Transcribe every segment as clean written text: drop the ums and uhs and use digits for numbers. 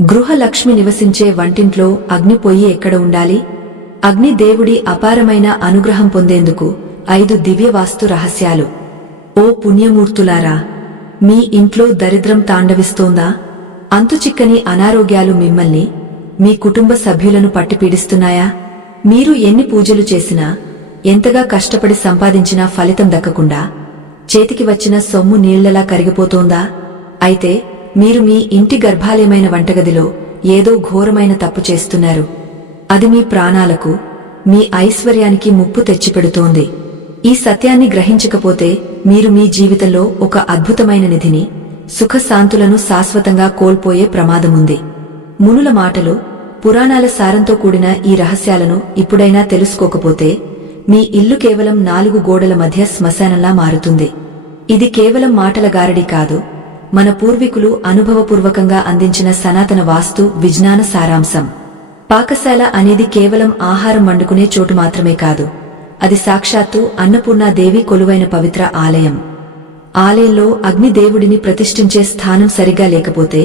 గృహలక్ష్మి నివసించే వంటింట్లో అగ్ని పొయ్యి ఎక్కడ ఉండాలి? అగ్ని దేవుడి అపారమైన అనుగ్రహం పొందేందుకు 5 దివ్యవాస్తు రహస్యాలు. ఓ పుణ్యమూర్తులారా, మీ ఇంట్లో దరిద్రం తాండవిస్తోందా? అంతుచిక్కని అనారోగ్యాలు మిమ్మల్ని, మీ కుటుంబ సభ్యులను పట్టిపీడిస్తున్నాయా? మీరు ఎన్ని పూజలు చేసినా, ఎంతగా కష్టపడి సంపాదించినా ఫలితం దక్కకుండా చేతికి వచ్చిన సొమ్ము నీళ్లలా కరిగిపోతోందా? అయితే మీరు మీ ఇంటి గర్భాలయమైన వంటగదిలో ఏదో ఘోరమైన తప్పు చేస్తున్నారు. అది మీ ప్రాణాలకు, మీ ఐశ్వర్యానికి ముప్పు తెచ్చిపెడుతోంది. ఈ సత్యాన్ని గ్రహించకపోతే మీరు మీ జీవితంలో ఒక అద్భుతమైన నిధిని, సుఖశాంతులను శాశ్వతంగా కోల్పోయే ప్రమాదముంది. మునుల మాటలు, పురాణాల సారంతో కూడిన ఈ రహస్యాలను ఇప్పుడైనా తెలుసుకోకపోతే మీ ఇల్లు కేవలం 4 గోడల మధ్య శ్మశానంలా మారుతుంది. ఇది కేవలం మాటల గారడి కాదు, మన పూర్వీకులు అనుభవపూర్వకంగా అందించిన సనాతన వాస్తు విజ్ఞాన సారాంశం. పాకశాల అనేది కేవలం ఆహారం వండుకునే చోటు మాత్రమే కాదు, అది సాక్షాత్తు అన్నపూర్ణాదేవి కొలువైన పవిత్ర ఆలయం. ఆలయంలో అగ్ని దేవుడిని ప్రతిష్ఠించే స్థానం సరిగా లేకపోతే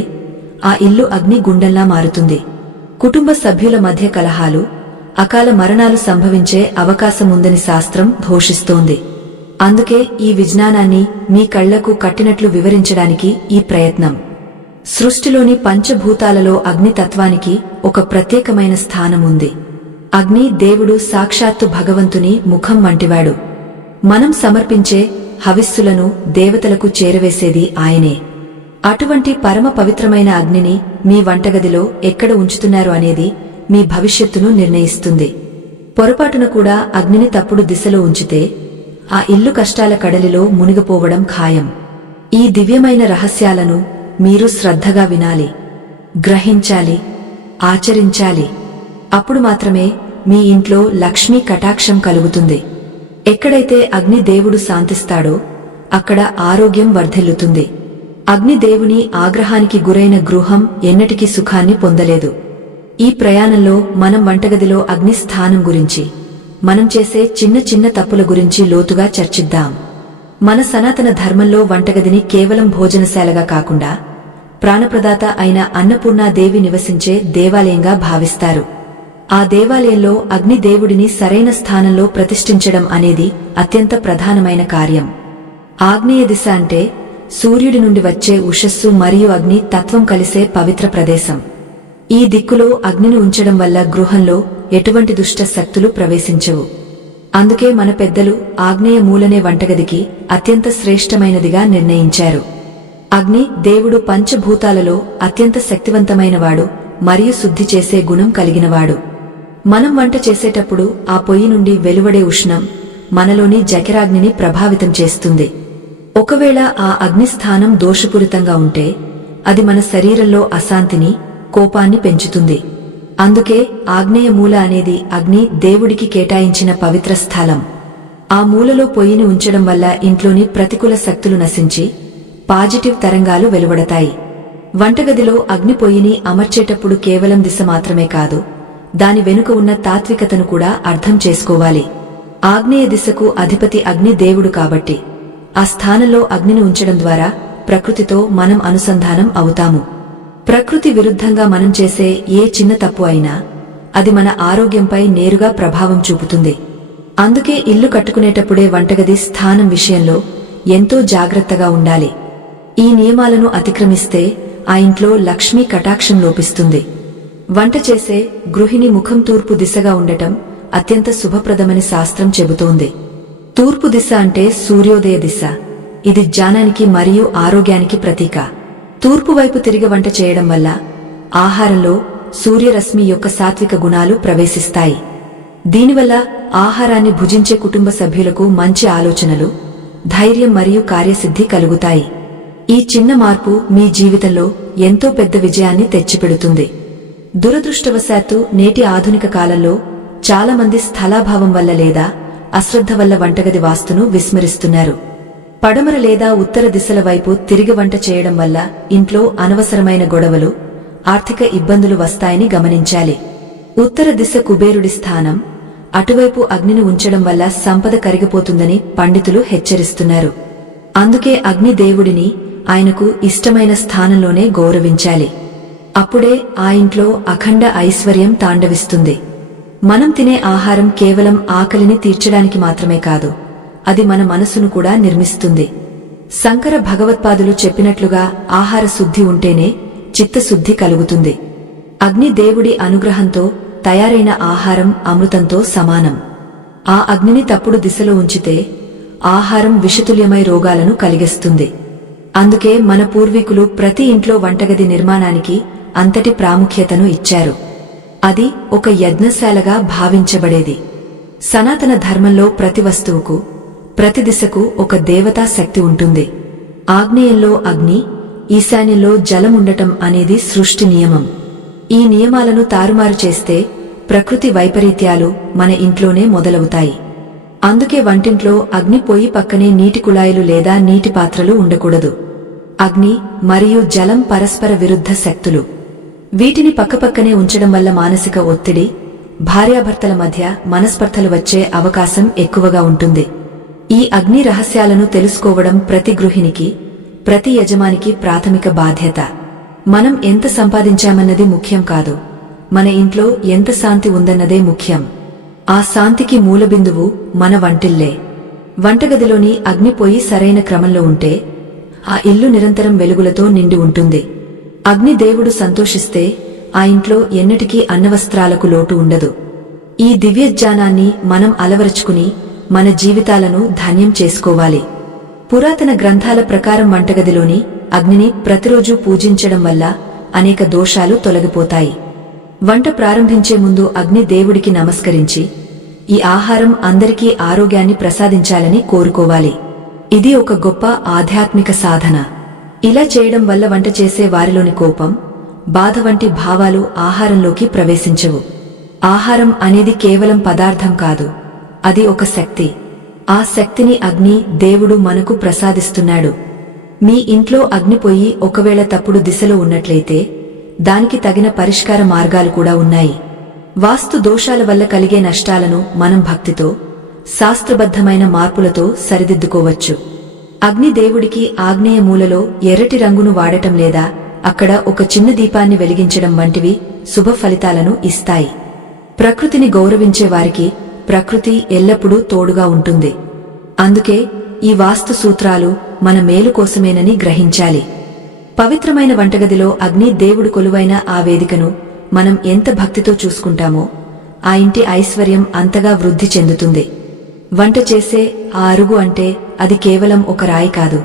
ఆ ఇల్లు అగ్ని గుండంలా మారుతుంది. కుటుంబ సభ్యుల మధ్య కలహాలు, అకాల మరణాలు సంభవించే అవకాశముందని శాస్త్రం ఘోషిస్తోంది. అందుకే ఈ విజ్ఞానాన్ని మీ కళ్లకు కట్టినట్లు వివరించడానికి ఈ ప్రయత్నం. సృష్టిలోని పంచభూతాలలో అగ్నితత్వానికి ఒక ప్రత్యేకమైన స్థానముంది. అగ్ని దేవుడు సాక్షాత్తు భగవంతుని ముఖం వంటివాడు. మనం సమర్పించే హవిస్సులను దేవతలకు చేరవేసేది ఆయనే. అటువంటి పరమ పవిత్రమైన అగ్నిని మీ వంటగదిలో ఎక్కడ ఉంచుతున్నారు అనేది మీ భవిష్యత్తును నిర్ణయిస్తుంది. పొరపాటున కూడా అగ్నిని తప్పుడు దిశలో ఉంచితే ఆ ఇల్లు కష్టాల కడలిలో మునిగిపోవడం ఖాయం. ఈ దివ్యమైన రహస్యాలను మీరు శ్రద్ధగా వినాలి, గ్రహించాలి, ఆచరించాలి. అప్పుడు మాత్రమే మీ ఇంట్లో లక్ష్మీ కటాక్షం కలుగుతుంది. ఎక్కడైతే అగ్ని దేవుడు శాంతిస్తాడో అక్కడ ఆరోగ్యం వర్ధిల్లుతుంది. అగ్నిదేవుని ఆగ్రహానికి గురైన గృహం ఎన్నటికీ సుఖాన్ని పొందలేదు. ఈ ప్రయాణంలో మనం వంటగదిలో అగ్ని స్థానం గురించి, మనం చేసే చిన్న చిన్న తప్పుల గురించి లోతుగా చర్చిద్దాం. మన సనాతన ధర్మంలో వంటగదిని కేవలం భోజనశాలగా కాకుండా ప్రాణప్రదాత అయిన అన్నపూర్ణాదేవి నివసించే దేవాలయంగా భావిస్తారు. ఆ దేవాలయంలో అగ్ని దేవుడిని సరైన స్థానంలో ప్రతిష్ఠించడం అనేది అత్యంత ప్రధానమైన కార్యం. ఆగ్నేయ దిశ అంటే సూర్యుడి నుండి వచ్చే ఉషస్సు మరియు అగ్ని తత్వం కలిసే పవిత్ర ప్రదేశం. ఈ దిక్కులో అగ్నిని ఉంచడం వల్ల గృహంలో ఎటువంటి దుష్ట శక్తులు ప్రవేశించవు. అందుకే మన పెద్దలు ఆగ్నేయ మూలనే వంటగదికి అత్యంత శ్రేష్టమైనదిగా నిర్ణయించారు. అగ్ని దేవుడు పంచభూతాలలో అత్యంత శక్తివంతమైనవాడు మరియు శుద్ధి చేసే గుణం కలిగినవాడు. మనం వంట చేసేటప్పుడు ఆ పొయ్యి నుండి వెలువడే ఉష్ణం మనలోని జఠరాగ్నిని ప్రభావితం చేస్తుంది. ఒకవేళ ఆ అగ్నిస్థానం దోషపూరితంగా ఉంటే అది మన శరీరంలో అశాంతిని, కోపాన్ని పెంచుతుంది. అందుకే ఆగ్నేయ మూల అనేది అగ్ని దేవుడికి కేటాయించిన పవిత్ర స్థలం. ఆ మూలలో పొయ్యిని ఉంచడం వల్ల ఇంట్లోని ప్రతికూల శక్తులు నశించి పాజిటివ్ తరంగాలు వెలువడతాయి. వంటగదిలో అగ్ని పొయ్యిని అమర్చేటప్పుడు కేవలం దిశ మాత్రమే కాదు, దాని వెనుక ఉన్న తాత్వికతను కూడా అర్థం చేసుకోవాలి. ఆగ్నేయ దిశకు అధిపతి అగ్ని దేవుడు కాబట్టి ఆ స్థానంలో అగ్నిని ఉంచడం ద్వారా ప్రకృతితో మనం అనుసంధానం అవుతాము. ప్రకృతి విరుద్ధంగా మనం చేసే ఏ చిన్న తప్పు అయినా అది మన ఆరోగ్యంపై నేరుగా ప్రభావం చూపుతుంది. అందుకే ఇల్లు కట్టుకునేటప్పుడే వంటగది స్థానం విషయంలో ఎంతో జాగ్రత్తగా ఉండాలి. ఈ నియమాలను అతిక్రమిస్తే ఆ ఇంట్లో లక్ష్మీ కటాక్షం లోపిస్తుంది. వంట చేసే గృహిణి ముఖం తూర్పు దిశగా ఉండటం అత్యంత శుభప్రదమని శాస్త్రం చెబుతోంది. తూర్పు దిశ అంటే సూర్యోదయ దిశ. ఇది జ్ఞానానికి మరియు ఆరోగ్యానికి ప్రతీక. తూర్పు వైపు తిరిగి వంట చేయడం వల్ల ఆహారంలో సూర్యరశ్మి యొక్క సాత్విక గుణాలు ప్రవేశిస్తాయి. దీనివల్ల ఆహారాన్ని భుజించే కుటుంబ సభ్యులకు మంచి ఆలోచనలు, ధైర్యం మరియు కార్యసిద్ధి కలుగుతాయి. ఈ చిన్న మార్పు మీ జీవితంలో ఎంతో పెద్ద విజయాన్ని తెచ్చిపెడుతుంది. దురదృష్టవశాత్తు నేటి ఆధునిక కాలంలో చాలా మంది స్థలాభావం వల్ల లేదా అశ్రద్ధ వల్ల వంటగది వాస్తును విస్మరిస్తున్నారు. పడమర లేదా ఉత్తర దిశల వైపు తిరిగి వంట చేయడం వల్ల ఇంట్లో అనవసరమైన గొడవలు, ఆర్థిక ఇబ్బందులు వస్తాయని గమనించాలి. ఉత్తర దిశ కుబేరుడి స్థానం, అటువైపు అగ్నిని ఉంచడం వల్ల సంపద కరిగిపోతుందని పండితులు హెచ్చరిస్తున్నారు. అందుకే అగ్ని దేవుడిని ఆయనకు ఇష్టమైన స్థానంలోనే గౌరవించాలి. అప్పుడే ఆ ఇంట్లో అఖండ ఐశ్వర్యం తాండవిస్తుంది. మనం తినే ఆహారం కేవలం ఆకలిని తీర్చడానికి మాత్రమే కాదు, అది మన మనసును కూడా నిర్మిస్తుంది. శంకర భగవత్పాదులు చెప్పినట్లుగా ఆహార శుద్ధి ఉంటేనే చిత్తశుద్ధి కలుగుతుంది. అగ్ని దేవుడి అనుగ్రహంతో తయారైన ఆహారం అమృతంతో సమానం. ఆ అగ్నిని తప్పుడు దిశలో ఉంచితే ఆహారం విషతుల్యమై రోగాలను కలిగిస్తుంది. అందుకే మన పూర్వీకులు ప్రతి ఇంట్లో వంటగది నిర్మాణానికి అంతటి ప్రాముఖ్యతను ఇచ్చారు. అది ఒక యజ్ఞశాలగా భావించబడేది. సనాతన ధర్మంలో ప్రతి వస్తువుకు, ప్రతి దిశకు ఒక దేవతా శక్తి ఉంటుంది. ఆగ్నేయంలో అగ్ని, ఈశాన్యంలో జలముండటం అనేది సృష్టి నియమం. ఈ నియమాలను తారుమారు చేస్తే ప్రకృతి వైపరీత్యాలు మన ఇంట్లోనే మొదలవుతాయి. అందుకే వంటింట్లో అగ్ని పొయ్యి పక్కనే నీటి కుళాయిలు లేదా నీటి పాత్రలు ఉండకూడదు. అగ్ని మరియు జలం పరస్పర విరుద్ధ శక్తులు. వీటిని పక్కపక్కనే ఉంచడం వల్ల మానసిక ఒత్తిడి, భార్యాభర్తల మధ్య మనస్పర్ధలు వచ్చే అవకాశం ఎక్కువగా ఉంటుంది. ఈ అగ్ని రహస్యాలను తెలుసుకోవడం ప్రతి గృహిణికి, ప్రతి యజమానికి ప్రాథమిక బాధ్యత. మనం ఎంత సంపాదించామన్నది ముఖ్యం కాదు, మన ఇంట్లో ఎంత శాంతి ఉందన్నదే ముఖ్యం. ఆ శాంతికి మూలబిందువు మన వంటిల్లే. వంటగదిలోని అగ్ని పొయ్యి సరైన క్రమంలో ఉంటే ఆ ఇల్లు నిరంతరం వెలుగులతో నిండి ఉంటుంది. అగ్ని దేవుడు సంతోషిస్తే ఆ ఇంట్లో ఎన్నటికీ అన్నవస్త్రాలకు లోటు ఉండదు. ఈ దివ్యజ్ఞానాన్ని మనం అలవరుచుకుని మన జీవితాలను ధన్యం చేసుకోవాలి. పురాతన గ్రంథాల ప్రకారం వంటగదిలోని అగ్నిని ప్రతిరోజూ పూజించడం వల్ల అనేక దోషాలు తొలగిపోతాయి. వంట ప్రారంభించే ముందు అగ్ని దేవుడికి నమస్కరించి ఈ ఆహారం అందరికీ ఆరోగ్యాన్ని ప్రసాదించాలని కోరుకోవాలి. ఇది ఒక గొప్ప ఆధ్యాత్మిక సాధన. ఇలా చేయడం వల్ల వంట చేసే వారిలోని కోపం, బాధ వంటి భావాలు ఆహారంలోకి ప్రవేశించవు. ఆహారం అనేది కేవలం పదార్థం కాదు, అది ఒక శక్తి. ఆ శక్తిని అగ్ని దేవుడు మనకు ప్రసాదిస్తున్నాడు. మీ ఇంట్లో అగ్ని పొయ్యి ఒకవేళ తప్పుడు దిశలో ఉన్నట్లయితే దానికి తగిన పరిష్కార మార్గాలు కూడా ఉన్నాయి. వాస్తు దోషాల వల్ల కలిగే నష్టాలను మనం భక్తితో, శాస్త్రబద్ధమైన మార్పులతో సరిదిద్దుకోవచ్చు. అగ్ని దేవుడికి ఆగ్నేయ మూలలో ఎర్రటి రంగును వాడటం లేదా అక్కడ ఒక చిన్న దీపాన్ని వెలిగించడం వంటివి శుభ ఫలితాలను ఇస్తాయి. ప్రకృతిని గౌరవించే వారికి ప్రకృతి ఎల్లప్పుడూ తోడుగా ఉంటుంది. అందుకే ఈ వాస్తు సూత్రాలు మన మేలు కోసమేనని గ్రహించాలి. పవిత్రమైన వంటగదిలో అగ్ని దేవుడు కొలువైన ఆ వేదికను మనం ఎంత భక్తితో చూసుకుంటామో ఆ ఇంటి ఐశ్వర్యం అంతగా వృద్ధి చెందుతుంది. వంట చేసే ఆ అరుగు అంటే అది కేవలం ఒక రాయి కాదు,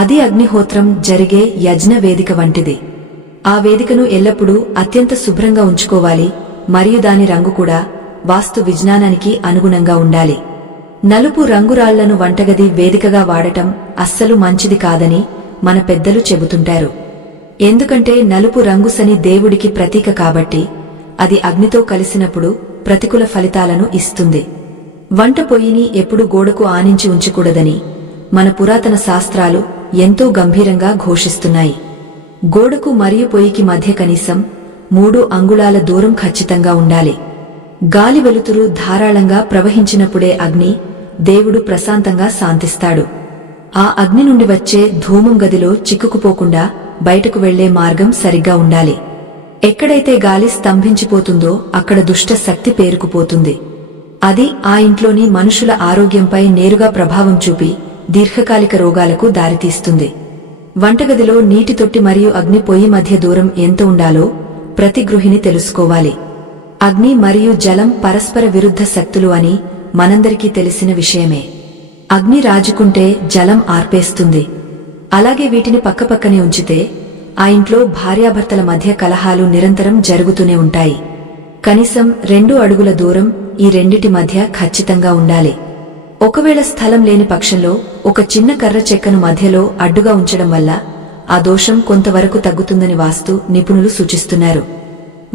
అది అగ్నిహోత్రం జరిగే యజ్ఞ వేదిక వంటిది. ఆ వేదికను ఎల్లప్పుడూ అత్యంత శుభ్రంగా ఉంచుకోవాలి. మరియు దాని రంగు కూడా వాస్తు విజ్ఞానానికి అనుగుణంగా ఉండాలి. నలుపు రంగురాళ్లను వంటగది వేదికగా వాడటం అస్సలు మంచిది కాదని మన పెద్దలు చెబుతుంటారు. ఎందుకంటే నలుపు రంగు శని దేవుడికి ప్రతీక కాబట్టి అది అగ్నితో కలిసినప్పుడు ప్రతికూల ఫలితాలను ఇస్తుంది. వంట పొయ్యిని ఎప్పుడు గోడకు ఆనించి ఉంచకూడదని మన పురాతన శాస్త్రాలు ఎంతో గంభీరంగా ఘోషిస్తున్నాయి. గోడకు మరియు పొయ్యికి మధ్య కనీసం 3 అంగుళాల దూరం ఖచ్చితంగా ఉండాలి. గాలి వెలుతురు ధారాళంగా ప్రవహించినప్పుడే అగ్ని దేవుడు ప్రశాంతంగా శాంతిస్తాడు. ఆ అగ్ని నుండి వచ్చే ధూమం గదిలో చిక్కుకుపోకుండా బయటకు వెళ్లే మార్గం సరిగ్గా ఉండాలి. ఎక్కడైతే గాలి స్తంభించిపోతుందో అక్కడ దుష్ట శక్తి పేరుకుపోతుంది. అది ఆ ఇంట్లోని మనుషుల ఆరోగ్యంపై నేరుగా ప్రభావం చూపి దీర్ఘకాలిక రోగాలకు దారితీస్తుంది. వంటగదిలో నీటి తొట్టి మరియు అగ్ని పొయ్యి మధ్య దూరం ఎంత ఉండాలో ప్రతి గృహిణి తెలుసుకోవాలి. అగ్ని మరియు జలం పరస్పర విరుద్ధ శక్తులు అని మనందరికీ తెలిసిన విషయమే. అగ్ని రాజుకుంటే జలం ఆర్పేస్తుంది. అలాగే వీటిని పక్కపక్కనే ఉంచితే ఆ ఇంట్లో భార్యాభర్తల మధ్య కలహాలు నిరంతరం జరుగుతూనే ఉంటాయి. కనీసం 2 అడుగుల దూరం ఈ రెండిటి మధ్య ఖచ్చితంగా ఉండాలి. ఒకవేళ స్థలం లేని పక్షంలో ఒక చిన్న కర్ర చెక్కను మధ్యలో అడ్డుగా ఉంచడం వల్ల ఆ దోషం కొంతవరకు తగ్గుతుందని వాస్తు నిపుణులు సూచిస్తున్నారు.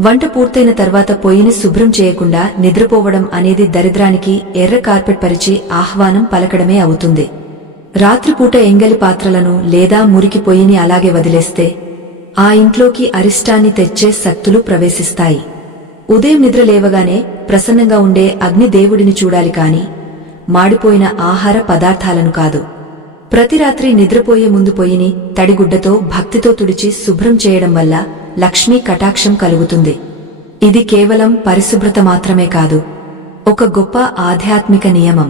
వంట పూర్తయిన తర్వాత పొయ్యిని శుభ్రం చేయకుండా నిద్రపోవడం అనేది దరిద్రానికి ఎర్ర కార్పెట్ పరిచి ఆహ్వానం పలకడమే అవుతుంది. రాత్రిపూట ఎంగలి పాత్రలను లేదా మురికి పొయ్యిని అలాగే వదిలేస్తే ఆ ఇంట్లోకి అరిష్టాన్ని తెచ్చే శక్తులు ప్రవేశిస్తాయి. ఉదయం నిద్ర లేవగానే ప్రసన్నంగా ఉండే అగ్ని దేవుడిని చూడాలి కాని మాడిపోయిన ఆహార పదార్థాలను కాదు. ప్రతి రాత్రి నిద్రపోయే ముందు పొయ్యిని తడిగుడ్డతో భక్తితో తుడిచి శుభ్రం చేయడం వల్ల లక్ష్మీ కటాక్షం కలుగుతుంది. ఇది కేవలం పరిశుభ్రత మాత్రమే కాదు, ఒక గొప్ప ఆధ్యాత్మిక నియమం.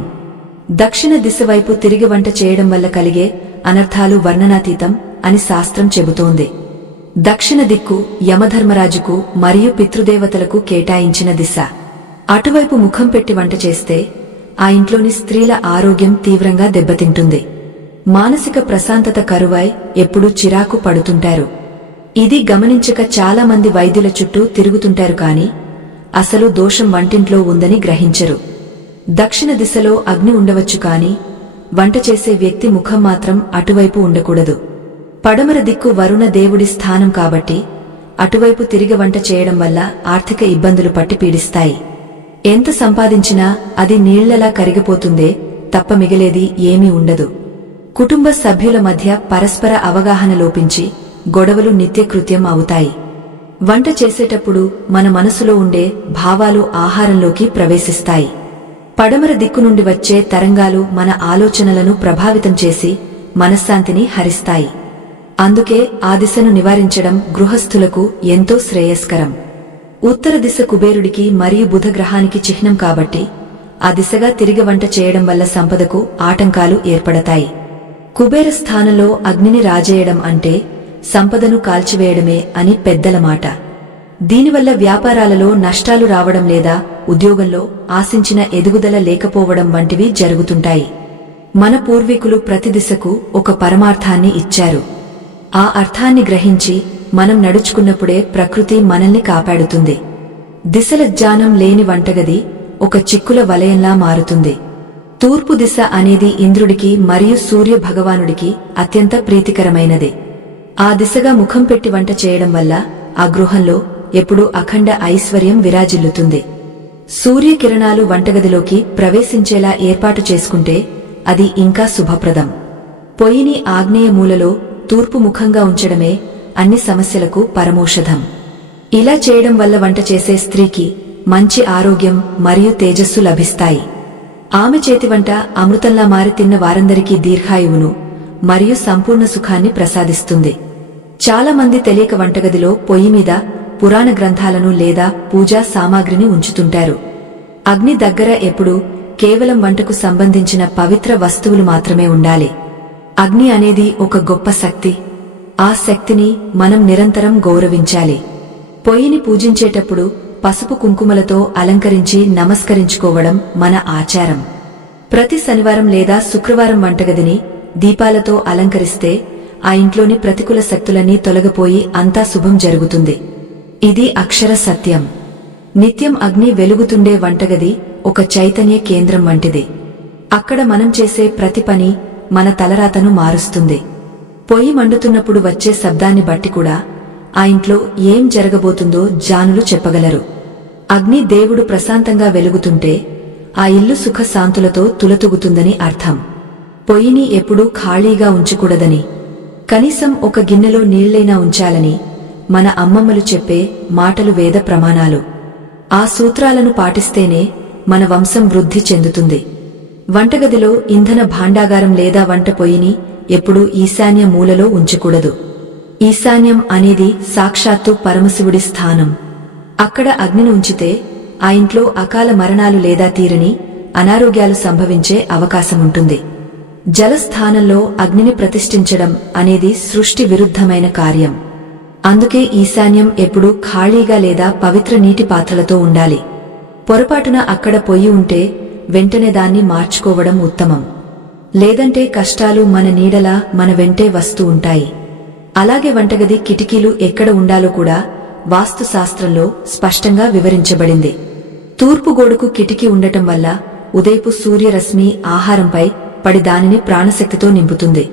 దక్షిణ దిశ వైపు తిరిగి వంట చేయడం వల్ల కలిగే అనర్థాలు వర్ణనాతీతం అని శాస్త్రం చెబుతోంది. దక్షిణ దిక్కు యమధర్మరాజుకు మరియు పితృదేవతలకు కేటాయించిన దిశ. అటువైపు ముఖం పెట్టి వంట చేస్తే ఆ ఇంట్లోని స్త్రీల ఆరోగ్యం తీవ్రంగా దెబ్బతింటుంది. మానసిక ప్రశాంతత కరువై ఎప్పుడూ చిరాకు పడుతుంటారు. ఇది గమనించక చాలా మంది వైద్యుల చుట్టూ తిరుగుతుంటారు కాని అసలు దోషం వంటింట్లో ఉందని గ్రహించరు. దక్షిణ దిశలో అగ్ని ఉండవచ్చు కాని వంట చేసే వ్యక్తి ముఖం మాత్రం అటువైపు ఉండకూడదు. పడమర దిక్కు వరుణ దేవుడి స్థానం కాబట్టి అటువైపు తిరిగి వంట చేయడం వల్ల ఆర్థిక ఇబ్బందులు పట్టి పీడిస్తాయి. ఎంత సంపాదించినా అది నీళ్లలా కరిగిపోతుందే తప్ప మిగిలేది ఏమీ ఉండదు. కుటుంబ సభ్యుల మధ్య పరస్పర అవగాహన లోపించి గొడవలు నిత్యకృత్యం అవుతాయి. వంట చేసేటప్పుడు మన మనసులో ఉండే భావాలు ఆహారంలోకి ప్రవేశిస్తాయి. పడమర దిక్కు నుండి వచ్చే తరంగాలు మన ఆలోచనలను ప్రభావితం చేసి మనశ్శాంతిని హరిస్తాయి. అందుకే ఆ దిశను నివారించడం గృహస్థులకు ఎంతో శ్రేయస్కరం. ఉత్తర దిశ కుబేరుడికి మరియు బుధగ్రహానికి చిహ్నం కాబట్టి ఆ దిశగా తిరిగి వంట చేయడం వల్ల సంపదకు ఆటంకాలు ఏర్పడతాయి. కుబేర స్థానంలో అగ్నిని రాజేయడం అంటే సంపదను కాల్చివేయడమే అని పెద్దల మాట. దీనివల్ల వ్యాపారాలలో నష్టాలు రావడం లేదా ఉద్యోగంలో ఆశించిన ఎదుగుదల లేకపోవడం వంటివి జరుగుతుంటాయి. మన పూర్వీకులు ప్రతి దిశకు ఒక పరమార్థాన్ని ఇచ్చారు. ఆ అర్థాన్ని గ్రహించి మనం నడుచుకున్నప్పుడే ప్రకృతి మనల్ని కాపాడుతుంది. దిశల జ్ఞానం లేని వంటగది ఒక చిక్కుల వలయంలా మారుతుంది. తూర్పు దిశ అనేది ఇంద్రుడికి మరియు సూర్య భగవానుడికి అత్యంత ప్రీతికరమైనది. ఆ దిశగా ముఖం పెట్టి వంట చేయడం వల్ల ఆ గృహంలో ఎప్పుడూ అఖండ ఐశ్వర్యం విరాజిల్లుతుంది. సూర్యకిరణాలు వంటగదిలోకి ప్రవేశించేలా ఏర్పాటు చేసుకుంటే అది ఇంకా శుభప్రదం. పొయ్యిని ఆగ్నేయ మూలలో తూర్పు ముఖంగా ఉంచడమే అన్ని సమస్యలకు పరమౌషధం. ఇలా చేయడం వల్ల వంట చేసే స్త్రీకి మంచి ఆరోగ్యం మరియు తేజస్సు లభిస్తాయి. ఆమె చేతి వంట అమృతంలా మారి తిన్న వారందరికీ దీర్ఘాయువును మరియు సంపూర్ణ సుఖాన్ని ప్రసాదిస్తుంది. చాలా మంది తెలియక వంటగదిలో పొయ్యి మీద పురాణ గ్రంథాలను లేదా పూజా సామాగ్రిని ఉంచుతుంటారు. అగ్ని దగ్గర ఎప్పుడూ కేవలం వంటకు సంబంధించిన పవిత్ర వస్తువులు మాత్రమే ఉండాలి. అగ్ని అనేది ఒక గొప్ప శక్తి. ఆ శక్తిని మనం నిరంతరం గౌరవించాలి. పొయ్యిని పూజించేటప్పుడు పసుపు కుంకుమలతో అలంకరించి నమస్కరించుకోవడం మన ఆచారం. ప్రతి శనివారం లేదా శుక్రవారం వంటగదిని దీపాలతో అలంకరిస్తే ఆ ఇంట్లోని ప్రతికూల శక్తులన్నీ తొలగిపోయి అంతా శుభం జరుగుతుంది. ఇది అక్షర సత్యం. నిత్యం అగ్ని వెలుగుతుండే వంటగది ఒక చైతన్య కేంద్రం వంటిది. అక్కడ మనం చేసే ప్రతి పని మన తలరాతను మారుస్తుంది. పొయ్యి మండుతున్నప్పుడు వచ్చే శబ్దాన్ని బట్టి కూడా ఆ ఇంట్లో ఏం జరగబోతుందో జానులు చెప్పగలరు. అగ్ని దేవుడు ప్రశాంతంగా వెలుగుతుంటే ఆ ఇల్లు సుఖశాంతులతో తులతూగుతుందని అర్థం. పొయ్యిని ఎప్పుడూ ఖాళీగా ఉంచకూడదని, కనీసం ఒక గిన్నెలో నీళ్లైనా ఉంచాలని మన అమ్మమ్మలు చెప్పే మాటలు వేద ప్రమాణాలు. ఆ సూత్రాలను పాటిస్తేనే మన వంశం వృద్ధి చెందుతుంది. వంటగదిలో ఇంధన భాండాగారం లేదా వంట పొయ్యిని ఎప్పుడూ ఈశాన్య మూలలో ఉంచకూడదు. ఈశాన్యం అనేది సాక్షాత్తు పరమశివుడి స్థానం. అక్కడ అగ్నిని ఉంచితే ఆ ఇంట్లో అకాల మరణాలు లేదా తీరని అనారోగ్యాలు సంభవించే అవకాశముంటుంది. జలస్థానంలో అగ్నిని ప్రతిష్ఠించడం అనేది సృష్టి విరుద్ధమైన కార్యం. అందుకే ఈశాన్యం ఎప్పుడూ ఖాళీగా లేదా పవిత్ర నీటి పాత్రలతో ఉండాలి. పొరపాటున అక్కడ పొయ్యి ఉంటే వెంటనే దాన్ని మార్చుకోవడం ఉత్తమం. లేదంటే కష్టాలు మన నీడలా మన వెంటే వస్తూ ఉంటాయి. అలాగే వంటగది కిటికీలు ఎక్కడ ఉండాలో కూడా వాస్తుశాస్త్రంలో స్పష్టంగా వివరించబడింది. తూర్పు గోడకు కిటికీ ఉండటం వల్ల ఉదయపు సూర్యరశ్మి ఆహారంపై పడి దానిని ప్రాణశక్తితో నింపుతుంది.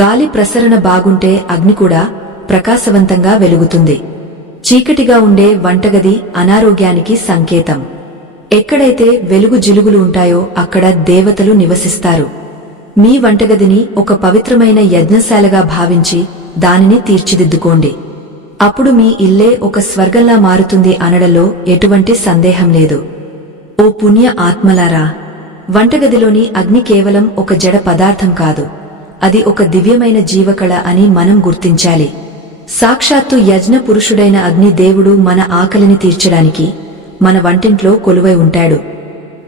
గాలి ప్రసరణ బాగుంటే అగ్ని కూడా ప్రకాశవంతంగా వెలుగుతుంది. చీకటిగా ఉండే వంటగది అనారోగ్యానికి సంకేతం. ఎక్కడైతే వెలుగు జిలుగులు ఉంటాయో అక్కడ దేవతలు నివసిస్తారు. మీ వంటగదిని ఒక పవిత్రమైన యజ్ఞశాలగా భావించి దానిని తీర్చిదిద్దుకోండి. అప్పుడు మీ ఇల్లే ఒక స్వర్గంలా మారుతుంది అనడంలో ఎటువంటి సందేహం లేదు. ఓ పుణ్య ఆత్మలారా, వంటగదిలోని అగ్ని కేవలం ఒక జడ పదార్థం కాదు, అది ఒక దివ్యమైన జీవకళ అని మనం గుర్తించాలి. సాక్షాత్తు యజ్ఞ పురుషుడైన అగ్ని దేవుడు మన ఆకలిని తీర్చడానికి మన వంటింట్లో కొలువై ఉంటాడు.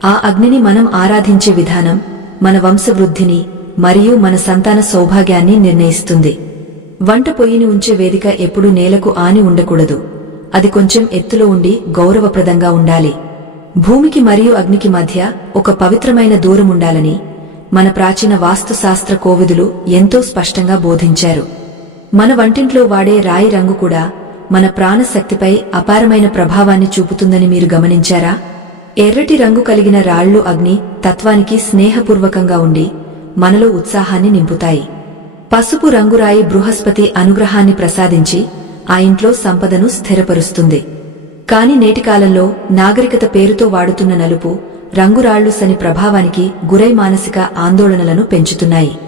ఆ అగ్నిని మనం ఆరాధించే విధానం మన వంశవృద్ధిని మరియు మన సంతాన సౌభాగ్యాన్ని నిర్ణయిస్తుంది. వంట పొయ్యిని ఉంచే వేదిక ఎప్పుడూ నేలకు ఆని ఉండకూడదు. అది కొంచెం ఎత్తులో ఉండి గౌరవప్రదంగా ఉండాలి. భూమికి మరియు అగ్నికి మధ్య ఒక పవిత్రమైన దూరం ఉండాలని మన ప్రాచీన వాస్తుశాస్త్ర కోవిదులు ఎంతో స్పష్టంగా బోధించారు. మన వంటింట్లో వాడే రాయి రంగు కూడా మన ప్రాణశక్తిపై అపారమైన ప్రభావాన్ని చూపుతుందని మీరు గమనించారా? ఎర్రటి రంగు కలిగిన రాళ్లు అగ్ని తత్వానికి స్నేహపూర్వకంగా ఉండి మనలో ఉత్సాహాన్ని నింపుతాయి. పసుపు రంగురాయి బృహస్పతి అనుగ్రహాన్ని ప్రసాదించి ఆ ఇంట్లో సంపదను స్థిరపరుస్తుంది. కాని నేటికాలంలో నాగరికత పేరుతో వాడుతున్న నలుపు రంగురాళ్లు శని ప్రభావానికి గురై మానసిక ఆందోళనలను పెంచుతున్నాయి.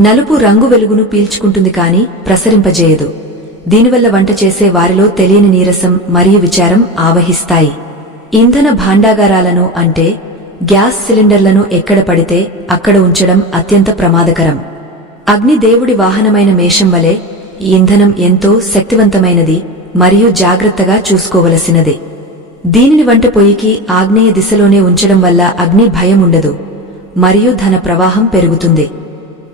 నలుపు రంగు వెలుగును పీల్చుకుంటుంది కాని ప్రసరింపజేయదు. దీనివల్ల వంట చేసే వారిలో తెలియని నీరసం మరియు విచారం ఆవహిస్తాయి. ఇంధన భాండాగారాలను అంటే గ్యాస్ సిలిండర్లను ఎక్కడ పడితే అక్కడ ఉంచడం అత్యంత ప్రమాదకరం. అగ్ని దేవుడి వాహనమైన మేషం వలె ఈ ఇంధనం ఎంతో శక్తివంతమైనది మరియు జాగ్రత్తగా చూసుకోవలసినది. దీనిని వంట పొయ్యికి ఆగ్నేయ దిశలోనే ఉంచడం వల్ల అగ్ని భయం ఉండదు మరియు ధన ప్రవాహం పెరుగుతుంది.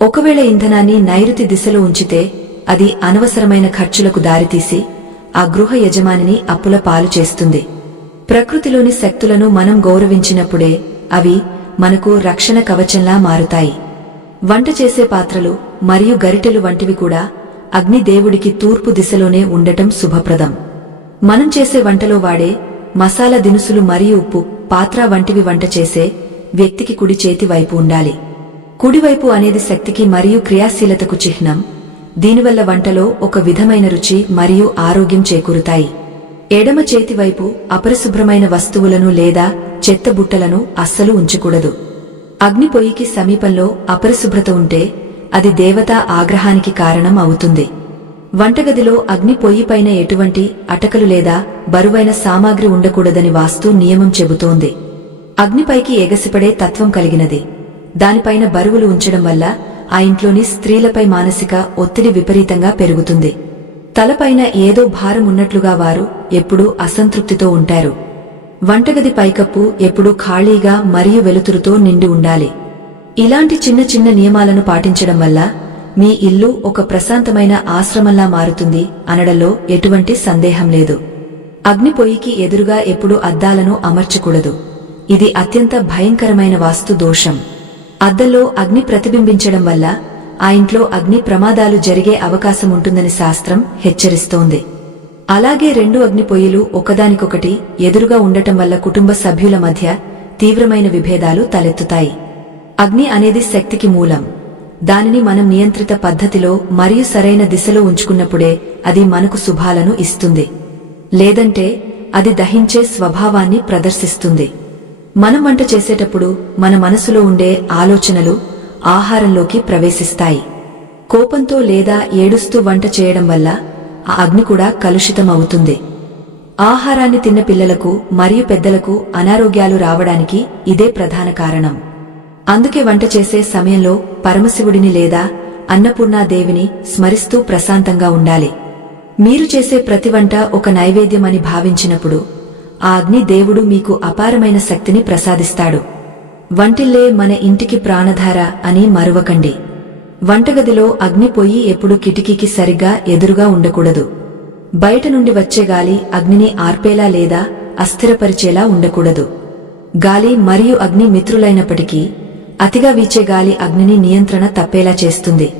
ఒకవేళ ఇంధనాన్ని నైరుతి దిశలో ఉంచితే అది అనవసరమైన ఖర్చులకు దారితీసి ఆ గృహ యజమానిని అప్పుల పాలు చేస్తుంది. ప్రకృతిలోని శక్తులను మనం గౌరవించినప్పుడే అవి మనకు రక్షణ కవచంలా మారుతాయి. వంట చేసే పాత్రలు మరియు గరిటెలు వంటివి కూడా అగ్ని దేవుడికి తూర్పు దిశలోనే ఉండటం శుభప్రదం. మనం చేసే వంటలో వాడే మసాలా దినుసులు మరియు ఉప్పు పాత్ర వంటివి వంట చేసే వ్యక్తికి కుడి చేతి వైపు ఉండాలి. కుడివైపు అనేది శక్తికి మరియు క్రియాశీలతకు చిహ్నం. దీనివల్ల వంటలో ఒక విధమైన రుచి మరియు ఆరోగ్యం చేకూరుతాయి. ఎడమ చేతి వైపు అపరిశుభ్రమైన వస్తువులను లేదా చెత్త బుట్టలను అస్సలు ఉంచకూడదు. అగ్ని పొయ్యికి సమీపంలో అపరిశుభ్రత ఉంటే అది దేవతా ఆగ్రహానికి కారణం అవుతుంది. వంటగదిలో అగ్ని పొయ్యిపైన ఎటువంటి అటకలు లేదా బరువైన సామాగ్రి ఉండకూడదని వాస్తు నియమం చెబుతోంది. అగ్నిపైకి ఎగసిపడే తత్వం కలిగినది. దానిపైన బరువులు ఉంచడం వల్ల ఆ ఇంట్లోని స్త్రీలపై మానసిక ఒత్తిడి విపరీతంగా పెరుగుతుంది. తలపైన ఏదో భారం ఉన్నట్లుగా వారు ఎప్పుడూ అసంతృప్తితో ఉంటారు. వంటగది పైకప్పు ఎప్పుడూ ఖాళీగా మరియు వెలుతురుతో నిండి ఉండాలి. ఇలాంటి చిన్న చిన్న నియమాలను పాటించడం వల్ల మీ ఇల్లు ఒక ప్రశాంతమైన ఆశ్రమంలా మారుతుంది అనడంలో ఎటువంటి సందేహం లేదు. అగ్ని పొయ్యికి ఎదురుగా ఎప్పుడూ అద్దాలను అమర్చకూడదు. ఇది అత్యంత భయంకరమైన వాస్తు దోషం. అద్దంలో అగ్ని ప్రతిబింబించడం వల్ల ఆ ఇంట్లో అగ్ని ప్రమాదాలు జరిగే అవకాశం ఉంటుందని శాస్త్రం హెచ్చరిస్తోంది. అలాగే రెండు అగ్ని పొయ్యిలు ఒకదానికొకటి ఎదురుగా ఉండటం వల్ల కుటుంబ సభ్యుల మధ్య తీవ్రమైన విభేదాలు తలెత్తుతాయి. అగ్ని అనేది శక్తికి మూలం. దానిని మనం నియంత్రిత పద్ధతిలో మరియు సరైన దిశలో ఉంచుకున్నప్పుడే అది మనకు శుభాలను ఇస్తుంది. లేదంటే అది దహించే స్వభావాన్ని ప్రదర్శిస్తుంది. మనం వంట చేసేటప్పుడు మన మనసులో ఉండే ఆలోచనలు ఆహారంలోకి ప్రవేశిస్తాయి. కోపంతో లేదా ఏడుస్తూ వంట చేయడం వల్ల ఆ అగ్ని కూడా కలుషితమవుతుంది. ఆహారాన్ని తిన్న పిల్లలకు మరియు పెద్దలకు అనారోగ్యాలు రావడానికి ఇదే ప్రధాన కారణం. అందుకే వంట చేసే సమయంలో పరమశివుడిని లేదా అన్నపూర్ణాదేవిని స్మరిస్తూ ప్రశాంతంగా ఉండాలి. మీరు చేసే ప్రతి వంట ఒక నైవేద్యం అని భావించినప్పుడు ఆ అగ్ని దేవుడు మీకు అపారమైన శక్తిని ప్రసాదిస్తాడు. వంటిల్లే మన ఇంటికి ప్రాణధార అని మరువకండి. వంటగదిలో అగ్ని పొయ్యి ఎప్పుడూ కిటికీకి సరిగ్గా ఎదురుగా ఉండకూడదు. బయట నుండి వచ్చే గాలి అగ్నిని ఆర్పేలా లేదా అస్థిరపరిచేలా ఉండకూడదు. గాలి మరియు అగ్ని మిత్రులైనప్పటికీ అతిగా వీచే గాలి అగ్నిని నియంత్రణ తప్పేలా చేస్తుంది.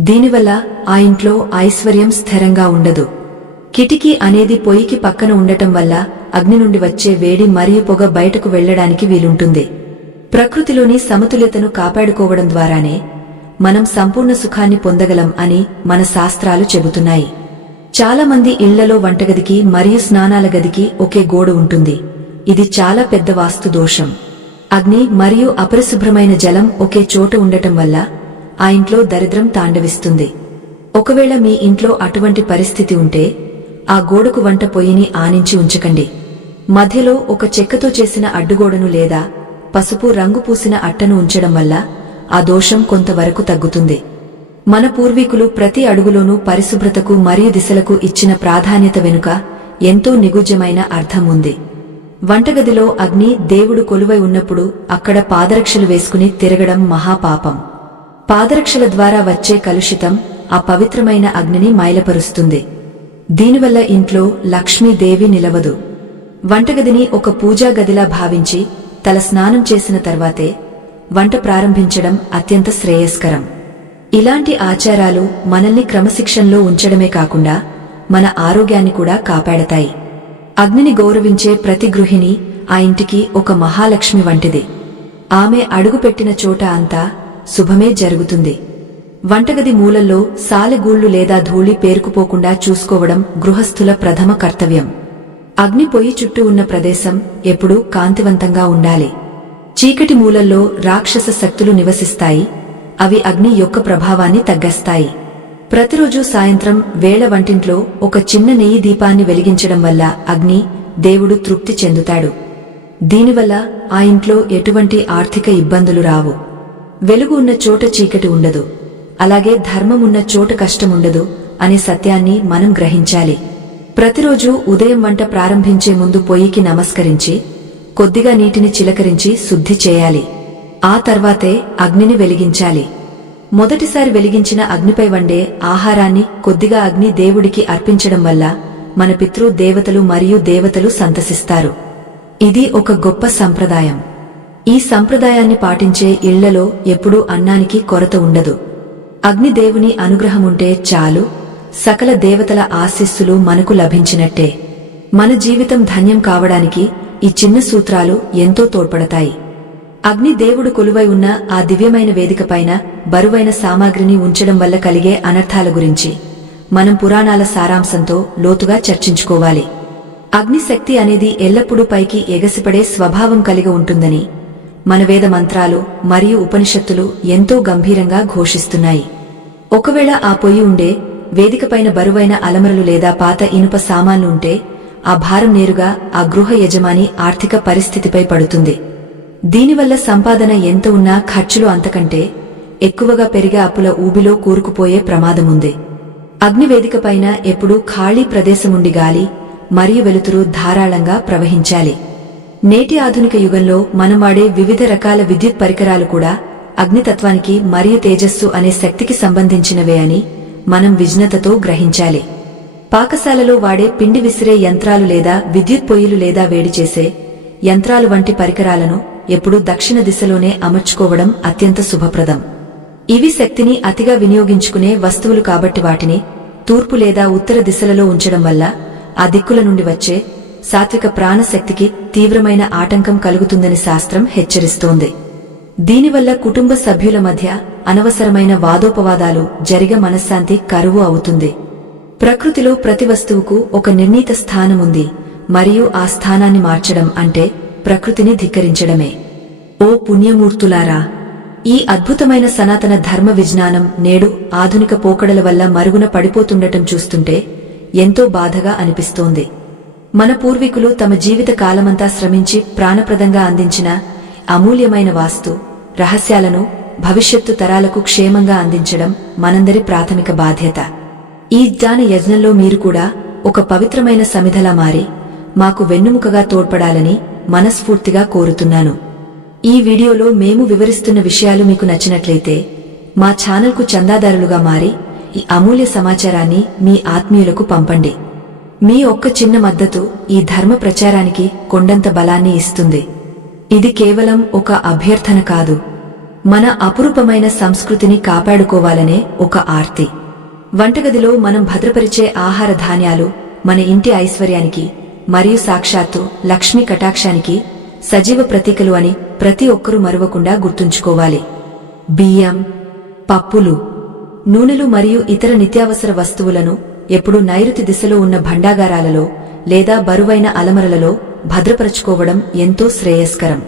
దీనివల్ల ఆ ఇంట్లో ఐశ్వర్యం స్థిరంగా ఉండదు. కిటికీ అనేది పొయ్యికి పక్కన ఉండటం వల్ల అగ్ని నుండి వచ్చే వేడి మరియు పొగ బయటకు వెళ్లడానికి వీలుంటుంది. ప్రకృతిలోని సమతుల్యతను కాపాడుకోవడం ద్వారానే మనం సంపూర్ణ సుఖాన్ని పొందగలం అని మన శాస్త్రాలు చెబుతున్నాయి. చాలా మంది ఇళ్లలో వంటగదికి మరియు స్నానాల గదికి ఒకే గోడ ఉంటుంది. ఇది చాలా పెద్ద వాస్తు దోషం. అగ్ని మరియు అపరిశుభ్రమైన జలం ఒకే చోట ఉండటం వల్ల ఆ ఇంట్లో దరిద్రం తాండవిస్తుంది. ఒకవేళ మీ ఇంట్లో అటువంటి పరిస్థితి ఉంటే ఆ గోడకు వంట పొయ్యిని ఆనించి ఉంచకండి. మధ్యలో ఒక చెక్కతో చేసిన అడ్డుగోడను లేదా పసుపు రంగు పూసిన అట్టను ఉంచడం వల్ల ఆ దోషం కొంతవరకు తగ్గుతుంది. మన పూర్వీకులు ప్రతి అడుగులోనూ పరిశుభ్రతకు మరియు దిశలకు ఇచ్చిన ప్రాధాన్యత వెనుక ఎంతో నిగూఢమైన అర్థం ఉంది. వంటగదిలో అగ్ని దేవుడు కొలువై ఉన్నప్పుడు అక్కడ పాదరక్షలు వేసుకుని తిరగడం మహాపాపం. పాదరక్షల ద్వారా వచ్చే కలుషితం ఆ పవిత్రమైన అగ్నిని మైలపరుస్తుంది. దీనివల్ల ఇంట్లో లక్ష్మీదేవి నిలవదు. వంటగదిని ఒక పూజా గదిలా భావించి తల స్నానం చేసిన తర్వాతే వంట ప్రారంభించడం అత్యంత శ్రేయస్కరం. ఇలాంటి ఆచారాలు మనల్ని క్రమశిక్షణలో ఉంచడమే కాకుండా మన ఆరోగ్యాన్ని కూడా కాపాడతాయి. అగ్నిని గౌరవించే ప్రతి గృహిణి ఆ ఇంటికి ఒక మహాలక్ష్మి వంటిది. ఆమె అడుగుపెట్టిన చోట అంతా శుభమే జరుగుతుంది. వంటగది మూలల్లో సాలెగూళ్లు లేదా ధూళి పేరుకుపోకుండా చూసుకోవడం గృహస్థుల ప్రథమ కర్తవ్యం. అగ్ని పొయ్యి చుట్టూ ఉన్న ప్రదేశం ఎప్పుడూ కాంతివంతంగా ఉండాలి. చీకటి మూలల్లో రాక్షస శక్తులు నివసిస్తాయి. అవి అగ్ని యొక్క ప్రభావాన్ని తగ్గిస్తాయి. ప్రతిరోజు సాయంత్రం వేళ వంటింట్లో ఒక చిన్న నెయ్యి దీపాన్ని వెలిగించడం వల్ల అగ్ని దేవుడు తృప్తి చెందుతాడు. దీనివల్ల ఆ ఇంట్లో ఎటువంటి ఆర్థిక ఇబ్బందులు రావు. వెలుగు ఉన్న చోట చీకటి ఉండదు, అలాగే ధర్మమున్న చోట కష్టముండదు అనే సత్యాన్ని మనం గ్రహించాలి. ప్రతిరోజు ఉదయం వంట ప్రారంభించే ముందు పొయ్యికి నమస్కరించి కొద్దిగా నీటిని చిలకరించి శుద్ధి చేయాలి. ఆ తర్వాతే అగ్నిని వెలిగించాలి. మొదటిసారి వెలిగించిన అగ్నిపై వండే ఆహారాన్ని కొద్దిగా అగ్ని దేవుడికి అర్పించడం వల్ల మన పితృ దేవతలు మరియు దేవతలు సంతసిస్తారు. ఇది ఒక గొప్ప సంప్రదాయం. ఈ సంప్రదాయాన్ని పాటించే ఇళ్లలో ఎప్పుడూ అన్నానికి కొరత ఉండదు. అగ్నిదేవుని అనుగ్రహముంటే చాలు, సకల దేవతల ఆశీస్సులు మనకు లభించినట్టే. మన జీవితం ధన్యం కావడానికి ఈ చిన్న సూత్రాలు ఎంతో తోడ్పడతాయి. అగ్ని దేవుడు కొలువై ఉన్న ఆ దివ్యమైన వేదికపైన బరువైన సామాగ్రిని ఉంచడం వల్ల కలిగే అనర్థాల గురించి మనం పురాణాల సారాంశంతో లోతుగా చర్చించుకోవాలి. అగ్ని శక్తి అనేది ఎల్లప్పుడూ పైకి ఎగసిపడే స్వభావం కలిగి ఉంటుందని మన వేద మంత్రాలు మరియు ఉపనిషత్తులు ఎంతో గంభీరంగా ఘోషిస్తున్నాయి. ఒకవేళ ఆ పొయ్యి ఉండే వేదికపైన బరువైన అలమరలు లేదా పాత ఇనుప సామాన్లు ఉంటే ఆ భారం నేరుగా ఆ గృహ యజమాని ఆర్థిక పరిస్థితిపై పడుతుంది. దీనివల్ల సంపాదన ఎంత ఉన్నా ఖర్చులు అంతకంటే ఎక్కువగా పెరిగే అప్పుల ఊబిలో కూరుకుపోయే ప్రమాదముంది. అగ్నివేదికపైన ఎప్పుడూ ఖాళీ ప్రదేశముండి గాలి మరియు వెలుతురు ధారాళంగా ప్రవహించాలి. నేటి ఆధునిక యుగంలో మనం వాడే వివిధ రకాల విద్యుత్ పరికరాలు కూడా అగ్నితత్వానికి మరియు తేజస్సు అనే శక్తికి సంబంధించినవే అని మనం విజ్ఞతతో గ్రహించాలి. పాకశాలలో వాడే పిండి విసిరే యంత్రాలు లేదా విద్యుత్ పొయ్యిలు లేదా వేడి చేసే యంత్రాలు వంటి పరికరాలను ఎప్పుడూ దక్షిణ దిశలోనే అమర్చుకోవడం అత్యంత శుభప్రదం. ఇవి శక్తిని అతిగా వినియోగించుకునే వస్తువులు కాబట్టి వాటిని తూర్పు లేదా ఉత్తర దిశలలో ఉంచడం వల్ల ఆ దిక్కుల నుండి వచ్చే సాత్విక ప్రాణశక్తికి తీవ్రమైన ఆటంకం కలుగుతుందని శాస్త్రం హెచ్చరిస్తోంది. దీనివల్ల కుటుంబ సభ్యుల మధ్య అనవసరమైన వాదోపవాదాలు జరిగే మనశ్శాంతి కరువు అవుతుంది. ప్రకృతిలో ప్రతి వస్తువుకు ఒక నిర్ణీత స్థానముంది మరియు ఆ స్థానాన్ని మార్చడం అంటే ప్రకృతిని ధిక్కరించడమే. ఓ పుణ్యమూర్తులారా, ఈ అద్భుతమైన సనాతన ధర్మ విజ్ఞానం నేడు ఆధునిక పోకడల వల్ల మరుగున పడిపోతుండటం చూస్తుంటే ఎంతో బాధగా అనిపిస్తోంది. మన పూర్వీకులు తమ జీవిత కాలమంతా శ్రమించి ప్రాణప్రదంగా అందించిన అమూల్యమైన వాస్తు రహస్యాలను భవిష్యత్తు తరాలకు క్షేమంగా అందించడం మనందరి ప్రాథమిక బాధ్యత. ఈ జ్ఞాన యజ్ఞంలో మీరు కూడా ఒక పవిత్రమైన సమిధలా మారి మాకు వెన్నుముకగా తోడ్పడాలని మనస్ఫూర్తిగా కోరుతున్నాను. ఈ వీడియోలో మేము వివరిస్తున్న విషయాలు మీకు నచ్చినట్లయితే మా ఛానల్కు చందాదారులుగా మారి ఈ అమూల్య సమాచారాన్ని మీ ఆత్మీయులకు పంపండి. మీ ఒక్క చిన్న మద్దతు ఈ ధర్మ ప్రచారానికి కొండంత బలాన్ని ఇస్తుంది. ఇది కేవలం ఒక అభ్యర్థన కాదు, మన అపురూపమైన సంస్కృతిని కాపాడుకోవాలనే ఒక ఆర్తి. వంటగదిలో మనం భద్రపరిచే ఆహార ధాన్యాలు మన ఇంటి ఐశ్వర్యానికి మరియు సాక్షాత్తు లక్ష్మీ కటాక్షానికి సజీవ ప్రతీకలు అని ప్రతి ఒక్కరూ మరువకుండా గుర్తుంచుకోవాలి. బియ్యం, పప్పులు, నూనెలు మరియు ఇతర నిత్యావసర వస్తువులను ఎప్పుడూ నైరుతి దిశలో ఉన్న భండాగారాలలో లేదా బరువైన అలమరలలో భద్రపరచుకోవడం ఎంతో శ్రేయస్కరం.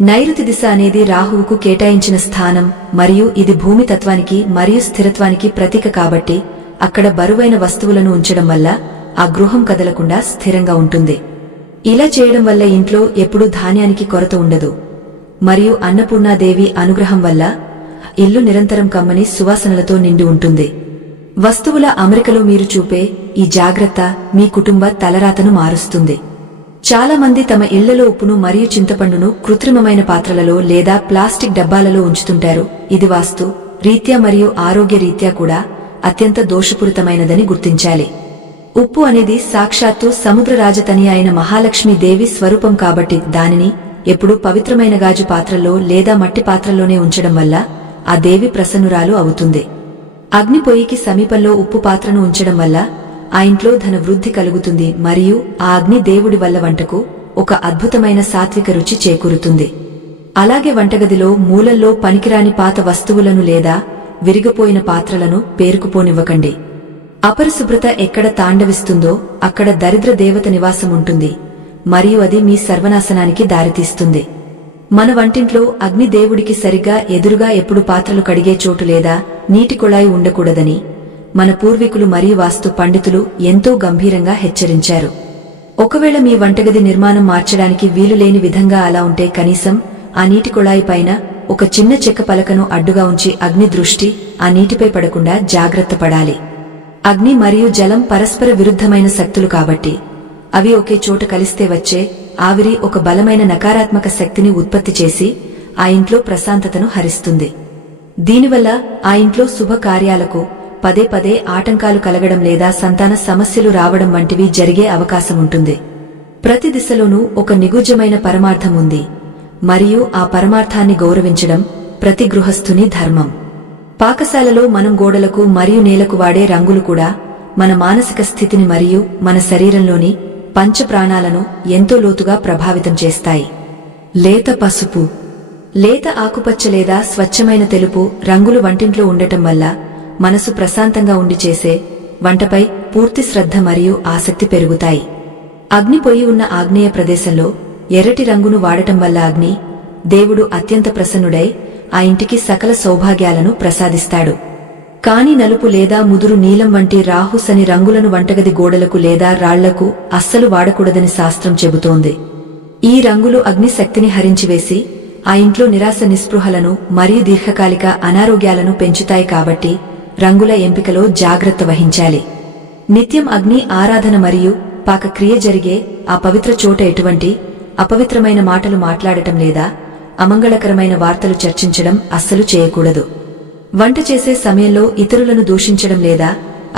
నైరుతి దిశ అనేది రాహువుకు కేటాయించిన స్థానం మరియు ఇది భూమి తత్వానికి మరియు స్థిరత్వానికి ప్రతీక కాబట్టి అక్కడ బరువైన వస్తువులను ఉంచడం వల్ల ఆ గృహం కదలకుండా స్థిరంగా ఉంటుంది. ఇలా చేయడం వల్ల ఇంట్లో ఎప్పుడూ ధాన్యానికి కొరత ఉండదు మరియు అన్నపూర్ణాదేవి అనుగ్రహం వల్ల ఇల్లు నిరంతరం కమ్మని సువాసనలతో నిండి ఉంటుంది. వస్తువుల అమరికలో మీరు చూపే ఈ జాగ్రత్త మీ కుటుంబ తలరాతను మారుస్తుంది. చాలా మంది తమ ఇళ్లలో ఉప్పును మరియు చింతపండును కృత్రిమమైన పాత్రలలో లేదా ప్లాస్టిక్ డబ్బాలలో ఉంచుతుంటారు. ఇది వాస్తు రీత్యా మరియు ఆరోగ్య రీత్యా కూడా అత్యంత దోషపూరితమైనదని గుర్తించాలి. ఉప్పు అనేది సాక్షాత్తు సముద్రరాజతని అయిన మహాలక్ష్మీ దేవి స్వరూపం కాబట్టి దానిని ఎప్పుడూ పవిత్రమైన గాజు పాత్రల్లో లేదా మట్టి పాత్రల్లోనే ఉంచడం వల్ల ఆ దేవి ప్రసన్నురాలు అవుతుంది. అగ్ని పొయ్యికి సమీపంలో ఉప్పు పాత్రను ఉంచడం వల్ల ఆ ఇంట్లో ధన వృద్ధి కలుగుతుంది మరియు ఆ అగ్ని దేవుడి వల్ల వంటకు ఒక అద్భుతమైన సాత్విక రుచి చేకూరుతుంది. అలాగే వంటగదిలో మూలల్లో పనికిరాని పాత వస్తువులను లేదా విరిగిపోయిన పాత్రలను పేరుకుపోనివ్వకండి. అపరిశుభ్రత ఎక్కడ తాండవిస్తుందో అక్కడ దరిద్ర దేవత నివాసం ఉంటుంది మరియు అది మీ సర్వనాశనానికి దారితీస్తుంది. మన వంటింట్లో అగ్ని దేవుడికి సరిగ్గా ఎదురుగా ఎప్పుడు పాత్రలు కడిగే చోటు లేదా నీటి కుళాయి ఉండకూడదని మన పూర్వీకులు మరియు వాస్తు పండితులు ఎంతో గంభీరంగా హెచ్చరించారు. ఒకవేళ మీ వంటగది నిర్మాణం మార్చడానికి వీలులేని విధంగా అలా ఉంటే కనీసం ఆ నీటి కుళాయి పైన ఒక చిన్న చెక్క పలకను అడ్డుగా ఉంచి అగ్ని దృష్టి ఆ నీటిపై పడకుండా జాగ్రత్త పడాలి. అగ్ని మరియు జలం పరస్పర విరుద్ధమైన శక్తులు కాబట్టి అవి ఒకే చోట కలిస్తే వచ్చే ఆవిరి ఒక బలమైన నకారాత్మక శక్తిని ఉత్పత్తి చేసి ఆ ఇంట్లో ప్రశాంతతను హరిస్తుంది. దీనివల్ల ఆ ఇంట్లో శుభ కార్యాలకు పదే పదే ఆటంకాలు కలగడం లేదా సంతాన సమస్యలు రావడం వంటివి జరిగే అవకాశముంటుంది. ప్రతి దిశలోనూ ఒక నిగూఢమైన పరమార్థం ఉంది మరియు ఆ పరమార్థాన్ని గౌరవించడం ప్రతి గృహస్థుని ధర్మం. పాకశాలలో మనం గోడలకు మరియు నేలకు వాడే రంగులు కూడా మన మానసిక స్థితిని మరియు మన శరీరంలోని పంచ ప్రాణాలను ఎంతో లోతుగా ప్రభావితం చేస్తాయి. లేత పసుపు, లేత ఆకుపచ్చ లేదా స్వచ్ఛమైన తెలుపు రంగులు వంటింట్లో ఉండటం వల్ల మనసు ప్రశాంతంగా ఉండి చేసే వంటపై పూర్తి శ్రద్ధ మరియు ఆసక్తి పెరుగుతాయి. అగ్ని పొయ్యి ఉన్న ఆగ్నేయ ప్రదేశంలో ఎర్రటి రంగును వాడటం వల్ల అగ్ని దేవుడు అత్యంత ప్రసన్నుడై ఆ ఇంటికి సకల సౌభాగ్యాలను ప్రసాదిస్తాడు. కాని నలుపు లేదా ముదురు నీలం వంటి రాహు శని రంగులను వంటగది గోడలకు లేదా రాళ్లకు అస్సలు వాడకూడదని శాస్త్రం చెబుతోంది. ఈ రంగులు అగ్ని శక్తిని హరించివేసి ఆ ఇంట్లో నిరాశ నిస్పృహలను మరియు దీర్ఘకాలిక అనారోగ్యాలను పెంచుతాయి కాబట్టి రంగుల ఎంపికలో జాగ్రత్త వహించాలి. నిత్యం అగ్ని ఆరాధన మరియు పాకక్రియ జరిగే ఆ పవిత్ర చోట ఎటువంటి అపవిత్రమైన మాటలు మాట్లాడటం లేదా అమంగళకరమైన వార్తలు చర్చించడం అస్సలు చేయకూడదు. వంట చేసే సమయంలో ఇతరులను దూషించడం లేదా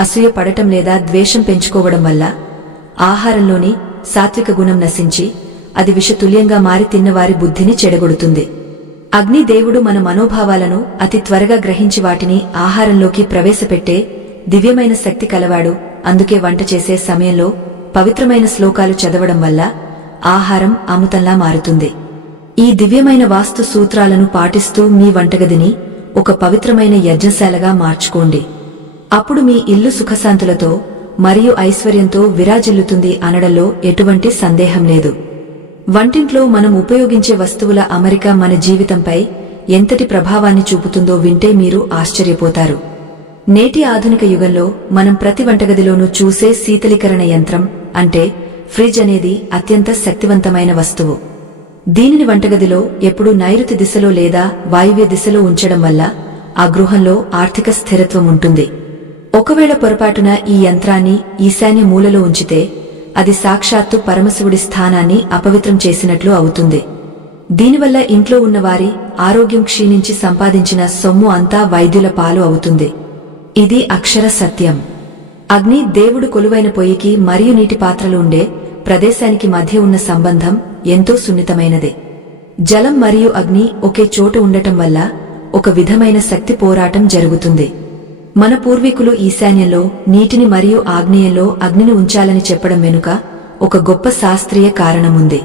అసూయ పడటం లేదా ద్వేషం పెంచుకోవడం వల్ల ఆహారంలోని సాత్విక గుణం నశించి అది విషతుల్యంగా మారి తిన్నవారి బుద్ధిని చెడగొడుతుంది. అగ్ని దేవుడు మన మనోభావాలను అతి త్వరగా గ్రహించి వాటిని ఆహారంలోకి ప్రవేశపెట్టే దివ్యమైన శక్తి కలవాడు. అందుకే వంట చేసే సమయంలో పవిత్రమైన శ్లోకాలు చదవడం వల్ల ఆహారం అమృతంలా మారుతుంది. ఈ దివ్యమైన వాస్తు సూత్రాలను పాటిస్తూ మీ వంటగదిని ఒక పవిత్రమైన యజ్ఞశాలగా మార్చుకోండి. అప్పుడు మీ ఇల్లు సుఖశాంతులతో మరియు ఐశ్వర్యంతో విరాజిల్లుతుంది అనడంలో ఎటువంటి సందేహం లేదు. వంటింట్లో మనం ఉపయోగించే వస్తువుల అమరిక మన జీవితంపై ఎంతటి ప్రభావాన్ని చూపుతుందో వింటే మీరు ఆశ్చర్యపోతారు. నేటి ఆధునిక యుగంలో మనం ప్రతి వంటగదిలోనూ చూసే శీతలీకరణ యంత్రం అంటే ఫ్రిడ్జ్ అనేది అత్యంత శక్తివంతమైన వస్తువు. దీనిని వంటగదిలో ఎప్పుడూ నైరుతి దిశలో లేదా వాయువ్య దిశలో ఉంచడం వల్ల ఆ గృహంలో ఆర్థిక స్థిరత్వం ఉంటుంది. ఒకవేళ పొరపాటున ఈ యంత్రాన్ని ఈశాన్య మూలలో ఉంచితే అది సాక్షాత్తు పరమశివుడి స్థానాన్ని అపవిత్రం చేసినట్లు అవుతుంది. దీనివల్ల ఇంట్లో ఉన్నవారి ఆరోగ్యం క్షీణించి సంపాదించిన సొమ్ము అంతా వైద్యుల పాలు అవుతుంది. ఇది అక్షర సత్యం. అగ్ని దేవుడు కొలువైన పొయ్యికి మరియు నీటి పాత్రలు ఉండే ప్రదేశానికి మధ్య ఉన్న సంబంధం ఎంతో సున్నితమైనదే. జలం మరియు అగ్ని ఒకే చోట ఉండటం వల్ల ఒక విధమైన శక్తి పోరాటం జరుగుతుంది. మన పూర్వీకులు ఈశాన్యంలో నీటిని మరియు ఆగ్నేయంలో అగ్నిని ఉంచాలని చెప్పడం వెనుక ఒక గొప్ప శాస్త్రీయ కారణముంది.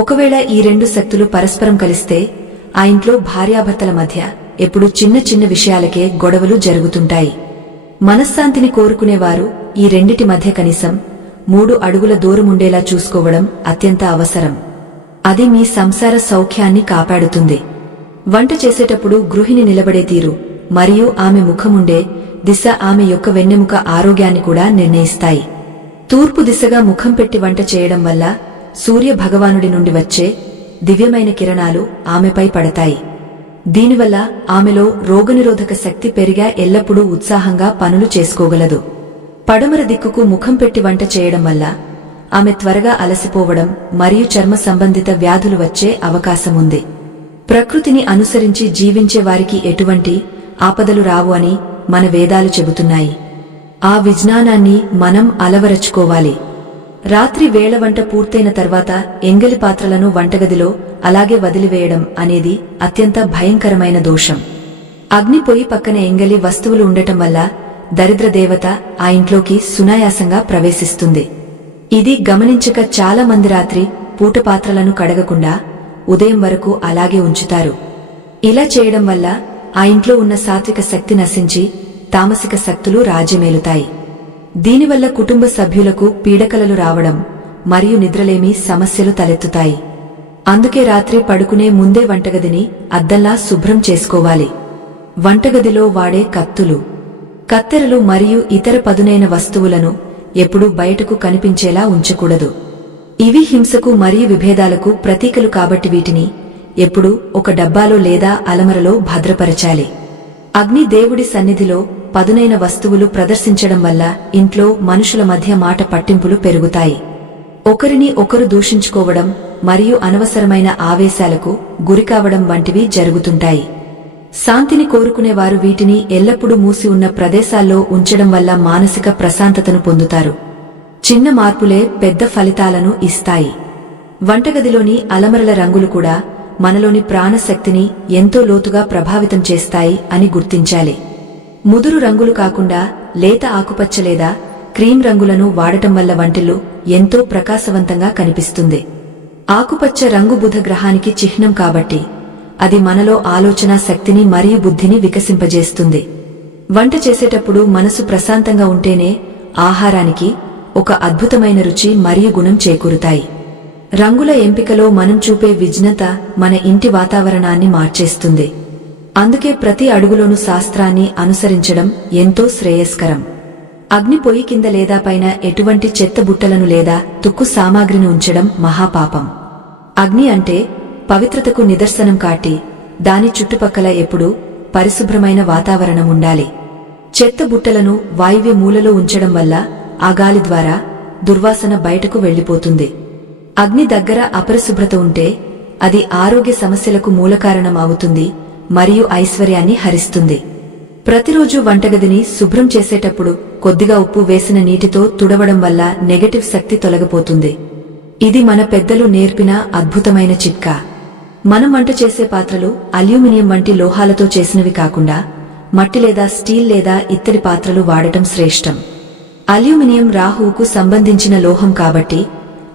ఒకవేళ ఈ రెండు శక్తులు పరస్పరం కలిస్తే ఆ ఇంట్లో భార్యాభర్తల మధ్య ఎప్పుడూ చిన్న చిన్న విషయాలకే గొడవలు జరుగుతుంటాయి. మనశ్శాంతిని కోరుకునేవారు ఈ రెండిటి మధ్య కనీసం 3 అడుగుల దూరముండేలా చూసుకోవడం అత్యంత అవసరం. అది మీ సంసార సౌఖ్యాన్ని కాపాడుతుంది. వంట చేసేటప్పుడు గృహిణి నిలబడే తీరు మరియు ఆమె ముఖముండే దిశ ఆమె యొక్క వెన్నెముక ఆరోగ్యాన్ని కూడా నిర్ణయిస్తాయి. తూర్పు దిశగా ముఖం పెట్టి వంట చేయడం వల్ల సూర్య భగవానుడి నుండి వచ్చే దివ్యమైన కిరణాలు ఆమెపై పడతాయి. దీనివల్ల ఆమెలో రోగనిరోధక శక్తి పెరిగా ఎల్లప్పుడూ ఉత్సాహంగా పనులు చేసుకోగలదు. పడమర దిక్కుకు ముఖం పెట్టి వంట చేయడం వల్ల ఆమె త్వరగా అలసిపోవడం మరియు చర్మ సంబంధిత వ్యాధులు వచ్చే అవకాశముంది. ప్రకృతిని అనుసరించి జీవించే వారికి ఎటువంటి ఆపదలు రావు అని మన వేదాలు చెబుతున్నాయి. ఆ విజ్ఞానాన్ని మనం అలవరచుకోవాలి. రాత్రి వేళ వంట పూర్తయిన తర్వాత ఎంగిలి పాత్రలను వంటగదిలో అలాగే వదిలివేయడం అనేది అత్యంత భయంకరమైన దోషం. అగ్ని పొయ్యి పక్కన ఎంగిలి వస్తువులు ఉండటం వల్ల దరిద్ర దేవత ఆ ఇంట్లోకి సునాయాసంగా ప్రవేశిస్తుంది. ఇది గమనించక చాలా మంది రాత్రి పూట పాత్రలను కడగకుండా ఉదయం వరకు అలాగే ఉంచుతారు. ఇలా చేయడం వల్ల ఆ ఇంట్లో ఉన్న సాత్విక శక్తి నశించి తామసిక శక్తులు రాజ్యమేలుతాయి. దీనివల్ల కుటుంబ సభ్యులకు పీడకలలు రావడం మరియు నిద్రలేమి సమస్యలు తలెత్తుతాయి. అందుకే రాత్రి పడుకునే ముందే వంటగదిని అద్దంలా శుభ్రం చేసుకోవాలి. వంటగదిలో వాడే కత్తులు, కత్తెరలు మరియు ఇతర పదునైన వస్తువులను ఎప్పుడూ బయటకు కనిపించేలా ఉంచకూడదు. ఇవి హింసకు మరియు విభేదాలకు ప్రతీకలు కాబట్టి వీటిని ఎప్పుడూ ఒక డబ్బాలో లేదా అలమరలో భద్రపరచాలి. అగ్ని దేవుడి సన్నిధిలో పదునైన వస్తువులు ప్రదర్శించడం వల్ల ఇంట్లో మనుషుల మధ్య మాట పట్టింపులు పెరుగుతాయి. ఒకరిని ఒకరు దూషించుకోవడం మరియు అనవసరమైన ఆవేశాలకు గురికావడం వంటివి జరుగుతుంటాయి. శాంతిని కోరుకునేవారు వీటిని ఎల్లప్పుడూ మూసి ఉన్న ప్రదేశాల్లో ఉంచడం వల్ల మానసిక ప్రశాంతతను పొందుతారు. చిన్న మార్పులే పెద్ద ఫలితాలను ఇస్తాయి. వంటగదిలోని అలమరల రంగులు కూడా మనలోని ప్రాణశక్తిని ఎంతో లోతుగా ప్రభావితం చేస్తాయి అని గుర్తించాలి. ముదురు రంగులు కాకుండా లేత ఆకుపచ్చ లేదా క్రీమ్ రంగులను వాడటం వల్ల వంటిల్లు ఎంతో ప్రకాశవంతంగా కనిపిస్తుంది. ఆకుపచ్చ రంగు బుధ గ్రహానికి చిహ్నం కాబట్టి అది మనలో ఆలోచనా శక్తిని మరియు బుద్ధిని వికసింపజేస్తుంది. వంట చేసేటప్పుడు మనసు ప్రశాంతంగా ఉంటేనే ఆహారానికి ఒక అద్భుతమైన రుచి మరియు గుణం చేకూరుతాయి. రంగుల ఎంపికలో మనం చూపే విజ్ఞత మన ఇంటి వాతావరణాన్ని మార్చేస్తుంది. అందుకే ప్రతి అడుగులోనూ శాస్త్రాన్ని అనుసరించడం ఎంతో శ్రేయస్కరం. అగ్ని పొయ్యి కింద లేదా పైన ఎటువంటి చెత్త బుట్టలను లేదా తుక్కు సామాగ్రిని ఉంచడం మహాపాపం. అగ్ని అంటే పవిత్రతకు నిదర్శనం కాటి దాని చుట్టుపక్కల ఎప్పుడూ పరిశుభ్రమైన వాతావరణం ఉండాలి. చెత్త బుట్టలను వాయువ్య మూలలో ఉంచడం వల్ల ఆ గాలి ద్వారా దుర్వాసన బయటకు వెళ్లిపోతుంది. అగ్ని దగ్గర అపరిశుభ్రత ఉంటే అది ఆరోగ్య సమస్యలకు మూలకారణం అవుతుంది మరియు ఐశ్వర్యాన్ని హరిస్తుంది. ప్రతిరోజు వంటగదిని శుభ్రం చేసేటప్పుడు కొద్దిగా ఉప్పు వేసిన నీటితో తుడవడం వల్ల నెగటివ్ శక్తి తొలగిపోతుంది. ఇది మన పెద్దలు నేర్పిన అద్భుతమైన చిట్కా. మనం వంట చేసే పాత్రలు అల్యూమినియం వంటి లోహాలతో చేసినవి కాకుండా మట్టి లేదా స్టీల్ లేదా ఇత్తడి పాత్రలు వాడటం శ్రేష్టం. అల్యూమినియం రాహువుకు సంబంధించిన లోహం కాబట్టి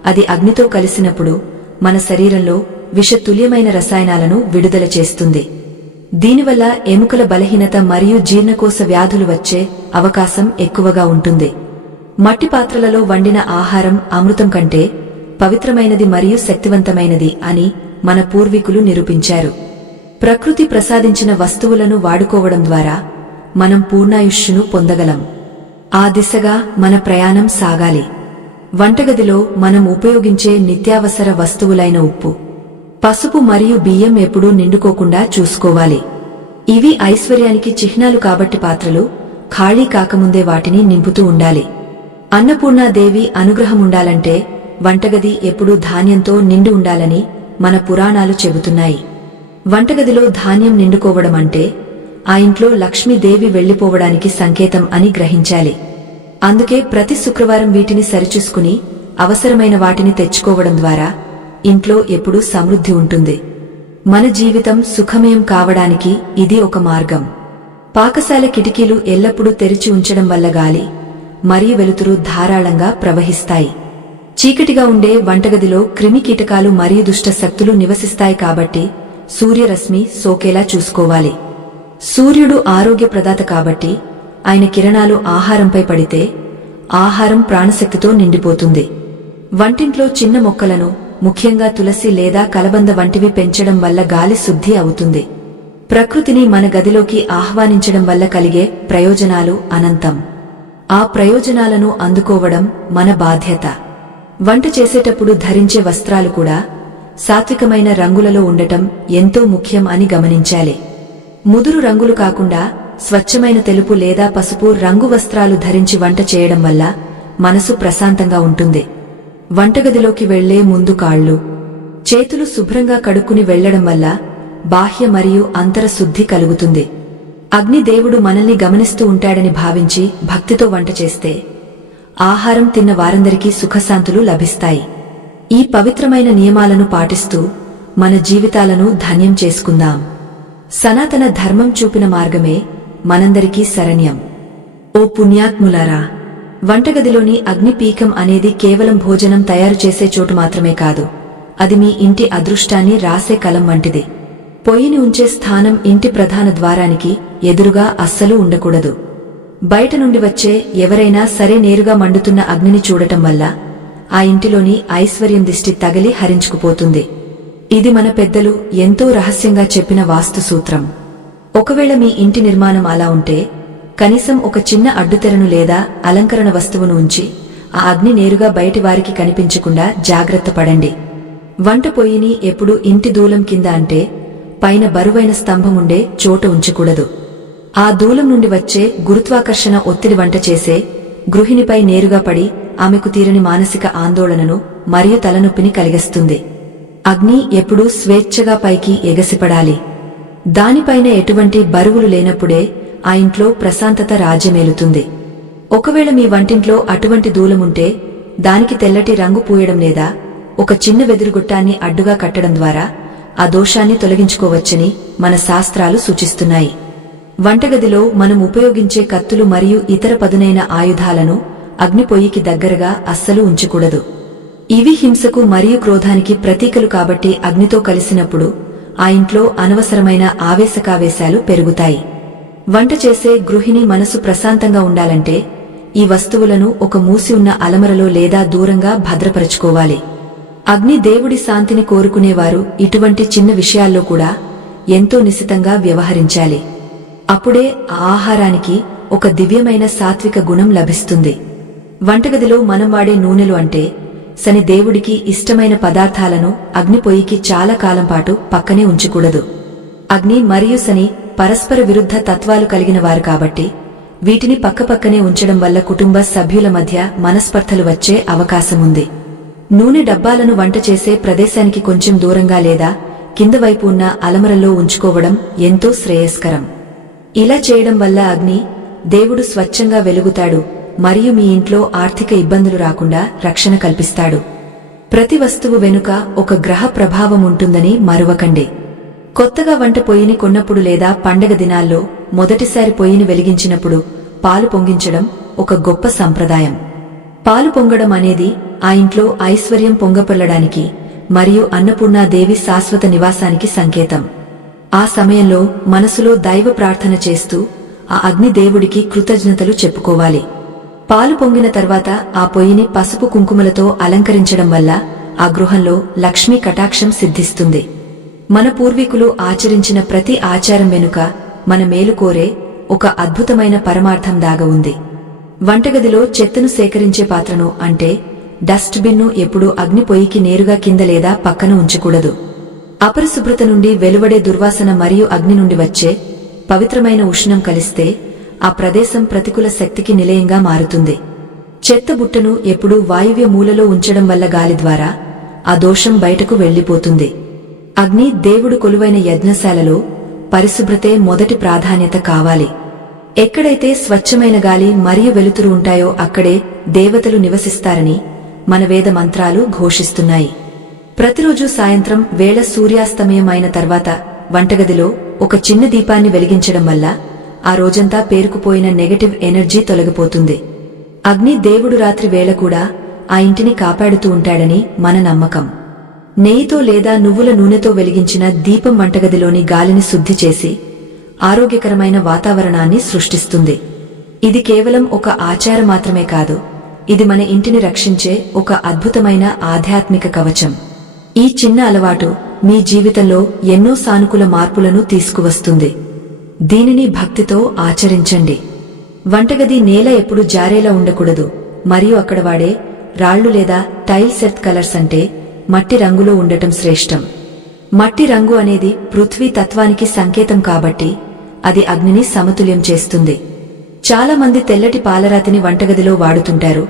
అది అగ్నితో కలిసినప్పుడు మన శరీరంలో విషతుల్యమైన రసాయనాలను విడుదల చేస్తుంది. దీనివల్ల ఎముకల బలహీనత మరియు జీర్ణకోశ వ్యాధులు వచ్చే అవకాశం ఎక్కువగా ఉంటుంది. మట్టి పాత్రలలో వండిన ఆహారం అమృతం కంటే పవిత్రమైనది మరియు శక్తివంతమైనది అని మన పూర్వీకులు నిరూపించారు. ప్రకృతి ప్రసాదించిన వస్తువులను వాడుకోవడం ద్వారా మనం పూర్ణాయుష్యును పొందగలం. ఆ దిశగా మన ప్రయాణం సాగాలి. వంటగదిలో మనం ఉపయోగించే నిత్యావసర వస్తువులైన ఉప్పు, పసుపు మరియు బియ్యం ఎప్పుడూ నిండుకోకుండా చూసుకోవాలి. ఇవి ఐశ్వర్యానికి చిహ్నాలు కాబట్టి పాత్రలు ఖాళీ కాకముందే వాటిని నింపుతూ ఉండాలి. అన్నపూర్ణాదేవి అనుగ్రహముండాలంటే వంటగది ఎప్పుడూ ధాన్యంతో నిండి ఉండాలని మన పురాణాలు చెబుతున్నాయి. వంటగదిలో ధాన్యం నిండుకోవడం అంటే ఆ ఇంట్లో లక్ష్మీదేవి వెళ్లిపోవడానికి సంకేతం అని గ్రహించాలి. అందుకే ప్రతి శుక్రవారం వీటిని సరిచూసుకుని అవసరమైన వాటిని తెచ్చుకోవడం ద్వారా ఇంట్లో ఎప్పుడూ సమృద్ధి ఉంటుంది. మన జీవితం సుఖమయం కావడానికి ఇది ఒక మార్గం. పాకశాల కిటికీలు ఎల్లప్పుడూ తెరిచి ఉంచడం వల్ల గాలి మరియు వెలుతురు ధారాళంగా ప్రవహిస్తాయి. చీకటిగా ఉండే వంటగదిలో క్రిమి కీటకాలు మరియు దుష్ట శక్తులు నివసిస్తాయి కాబట్టి సూర్యరశ్మి సోకేలా చూసుకోవాలి. సూర్యుడు ఆరోగ్య ప్రదాత కాబట్టి ఆయన కిరణాలు ఆహారంపై పడితే ఆహారం ప్రాణశక్తితో నిండిపోతుంది. వంటింట్లో చిన్న మొక్కలను, ముఖ్యంగా తులసి లేదా కలబంద వంటివి పెంచడం వల్ల గాలి శుద్ధి అవుతుంది. ప్రకృతిని మన గదిలోకి ఆహ్వానించడం వల్ల కలిగే ప్రయోజనాలు అనంతం. ఆ ప్రయోజనాలను అందుకోవడం మన బాధ్యత. వంట చేసేటప్పుడు ధరించే వస్త్రాలు కూడా సాత్వికమైన రంగులలో ఉండటం ఎంతో ముఖ్యం అని గమనించాలి. ముదురు రంగులు కాకుండా స్వచ్ఛమైన తెలుపు లేదా పసుపు రంగు వస్త్రాలు ధరించి వంట చేయడం వల్ల మనసు ప్రశాంతంగా ఉంటుంది. వంటగదిలోకి వెళ్లే ముందు కాళ్ళు, చేతులు శుభ్రంగా కడుక్కుని వెళ్లడం వల్ల బాహ్య మరియు అంతర శుద్ధి కలుగుతుంది. అగ్నిదేవుడు మనల్ని గమనిస్తూ ఉంటాడని భావించి భక్తితో వంట చేస్తే ఆహారం తిన్న వారందరికీ సుఖశాంతులు లభిస్తాయి. ఈ పవిత్రమైన నియమాలను పాటిస్తూ మన జీవితాలను ధన్యం చేసుకుందాం. సనాతన ధర్మం చూపిన మార్గమే మనందరికీ శరణ్యం. ఓ పుణ్యాత్ములారా, వంటగదిలోని అగ్నిపీఠం అనేది కేవలం భోజనం తయారు చేసే చోటు మాత్రమే కాదు, అది మీ ఇంటి అదృష్టాన్ని రాసే కలం వంటిది. పొయ్యిని ఉంచే స్థానం ఇంటి ప్రధాన ద్వారానికి ఎదురుగా అస్సలు ఉండకూడదు. బయట నుండి వచ్చే ఎవరైనా సరే నేరుగా మండుతున్న అగ్నిని చూడటం వల్ల ఆ ఇంటిలోని ఐశ్వర్యం దిష్టి తగిలి హరించుకుపోతుంది. ఇది మన పెద్దలు ఎంతో రహస్యంగా చెప్పిన వాస్తు సూత్రం. ఒకవేళ మీ ఇంటి నిర్మాణం అలా ఉంటే కనీసం ఒక చిన్న అడ్డుతెరను లేదా అలంకరణ వస్తువును ఉంచి ఆ అగ్ని నేరుగా బయటి వారికి కనిపించకుండా జాగ్రత్త పడండి. వంట పొయ్యిని ఎప్పుడూ ఇంటి దూలం కింద అంటే పైన బరువైన స్తంభముండే చోట ఉంచకూడదు. ఆ దూలం నుండి వచ్చే గురుత్వాకర్షణ ఒత్తిడి వంట చేసే గృహిణిపై నేరుగా పడి ఆమెకు తీరని మానసిక ఆందోళనను మరియు తలనొప్పిని కలిగిస్తుంది. అగ్ని ఎప్పుడూ స్వేచ్ఛగా పైకి ఎగసిపడాలి. దానిపైన ఎటువంటి బరువులు లేనప్పుడే ఆ ఇంట్లో ప్రశాంతత రాజ్యమేలుతుంది. ఒకవేళ మీ వంటింట్లో అటువంటి దూలముంటే దానికి తెల్లటి రంగు పూయడం లేదా ఒక చిన్న వెదురుగుట్టాన్ని అడ్డుగా కట్టడం ద్వారా ఆ దోషాన్ని తొలగించుకోవచ్చని మన శాస్త్రాలు సూచిస్తున్నాయి. వంటగదిలో మనం ఉపయోగించే కత్తులు మరియు ఇతర పదునైన ఆయుధాలను అగ్నిపొయ్యికి దగ్గరగా అస్సలు ఉంచకూడదు. ఇవి హింసకు మరియు క్రోధానికి ప్రతీకలు కాబట్టి అగ్నితో కలిసినప్పుడు ఆ ఇంట్లో అనవసరమైన ఆవేశకావేశాలు పెరుగుతాయి. వంట చేసే గృహిణి మనసు ప్రశాంతంగా ఉండాలంటే ఈ వస్తువులను ఒక మూసి ఉన్న అలమరలో లేదా దూరంగా భద్రపరచుకోవాలి. అగ్ని దేవుడి శాంతిని కోరుకునేవారు ఇటువంటి చిన్న విషయాల్లో కూడా ఎంతో నిశితంగా వ్యవహరించాలి. అప్పుడే ఆ ఆహారానికి ఒక దివ్యమైన సాత్విక గుణం లభిస్తుంది. వంటగదిలో మనం వాడే నూనెలు అంటే శని దేవుడికి ఇష్టమైన పదార్థాలను అగ్నిపొయ్యికి చాలా కాలం పాటు పక్కనే ఉంచకూడదు. అగ్ని మరియు శని పరస్పర విరుద్ధ తత్వాలు కలిగిన వారు కాబట్టి వీటిని పక్కపక్కనే ఉంచడం వల్ల కుటుంబ సభ్యుల మధ్య మనస్పర్ధలు వచ్చే అవకాశముంది. నూనె డబ్బాలను వంట చేసే ప్రదేశానికి కొంచెం దూరంగా లేదా కింద వైపు ఉన్న అలమరల్లో ఉంచుకోవడం ఎంతో శ్రేయస్కరం. ఇలా చేయడం వల్ల అగ్ని దేవుడు స్వచ్ఛంగా వెలుగుతాడు మరియు మీ ఇంట్లో ఆర్థిక ఇబ్బందులు రాకుండా రక్షణ కల్పిస్తాడు. ప్రతి వస్తువు వెనుక ఒక గ్రహ ప్రభావం ఉంటుందని మరువకండి. కొత్తగా వంట పొయ్యిని కొన్నప్పుడు లేదా పండగ దినాల్లో మొదటిసారి పొయ్యిని వెలిగించినప్పుడు పాలు పొంగించడం ఒక గొప్ప సంప్రదాయం. పాలు పొంగడం అనేది ఆ ఇంట్లో ఐశ్వర్యం పొంగపొల్లడానికి మరియు అన్నపూర్ణాదేవి శాశ్వత నివాసానికి సంకేతం. ఆ సమయంలో మనసులో దైవ ప్రార్థన చేస్తూ ఆ అగ్ని దేవుడికి కృతజ్ఞతలు చెప్పుకోవాలి. పాలు పొంగిన తర్వాత ఆ పొయ్యిని పసుపు కుంకుమలతో అలంకరించడం వల్ల ఆ గృహంలో లక్ష్మీ కటాక్షం సిద్ధిస్తుంది. మన పూర్వీకులు ఆచరించిన ప్రతి ఆచారం వెనుక మన మేలు కోరే ఒక అద్భుతమైన పరమార్థం దాగి ఉంది. వంటగదిలో చెత్తను సేకరించే పాత్రను అంటే డస్ట్ బిన్ను ఎప్పుడూ అగ్ని పొయ్యికి నేరుగా కింద లేదా పక్కన ఉంచకూడదు. అపరిశుభ్రత నుండి వెలువడే దుర్వాసన మరియు అగ్ని నుండి వచ్చే పవిత్రమైన ఉష్ణం కలిస్తే ఆ ప్రదేశం ప్రతికూల శక్తికి నిలయంగా మారుతుంది. చెత్త బుట్టను ఎప్పుడూ వాయువ్య మూలలో ఉంచడం వల్ల గాలి ద్వారా ఆ దోషం బయటకు వెళ్లిపోతుంది. అగ్ని దేవుడు కొలువైన యజ్ఞశాలలో పరిశుభ్రతే మొదటి ప్రాధాన్యత కావాలి. ఎక్కడైతే స్వచ్ఛమైన గాలి మరియు వెలుతురు ఉంటాయో అక్కడే దేవతలు నివసిస్తారని మన వేద మంత్రాలు ఘోషిస్తున్నాయి. ప్రతిరోజు సాయంత్రం వేళ సూర్యాస్తమయం అయిన తర్వాత వంటగదిలో ఒక చిన్న దీపాన్ని వెలిగించడం వల్ల ఆ రోజంతా పేరుకుపోయిన నెగటివ్ ఎనర్జీ తొలగిపోతుంది. అగ్ని దేవుడు రాత్రి వేళ కూడా ఆ ఇంటిని కాపాడుతూ ఉంటాడని మన నమ్మకం. నెయ్యితో లేదా నువ్వుల నూనెతో వెలిగించిన దీపం వంటగదిలోని గాలిని శుద్ధి చేసి ఆరోగ్యకరమైన వాతావరణాన్ని సృష్టిస్తుంది. ఇది కేవలం ఒక ఆచారం మాత్రమే కాదు, ఇది మన ఇంటిని రక్షించే ఒక అద్భుతమైన ఆధ్యాత్మిక కవచం. ఈ చిన్న అలవాటు మీ జీవితంలో ఎన్నో సానుకూల మార్పులను తీసుకువస్తుంది. దీనిని భక్తితో ఆచరించండి. వంటగది నేల ఎప్పుడు జారేలా ఉండకూడదు మరియు అక్కడ వాడే రాళ్లు లేదా టైల్స్ ఎర్త్ కలర్స్ అంటే మట్టి రంగులో ఉండటం శ్రేష్టం. మట్టి రంగు అనేది పృథ్వీ తత్వానికి సంకేతం కాబట్టి అది అగ్నిని సమతుల్యం చేస్తుంది. చాలా మంది తెల్లటి పాలరాతిని వంటగదిలో వాడుతుంటారు.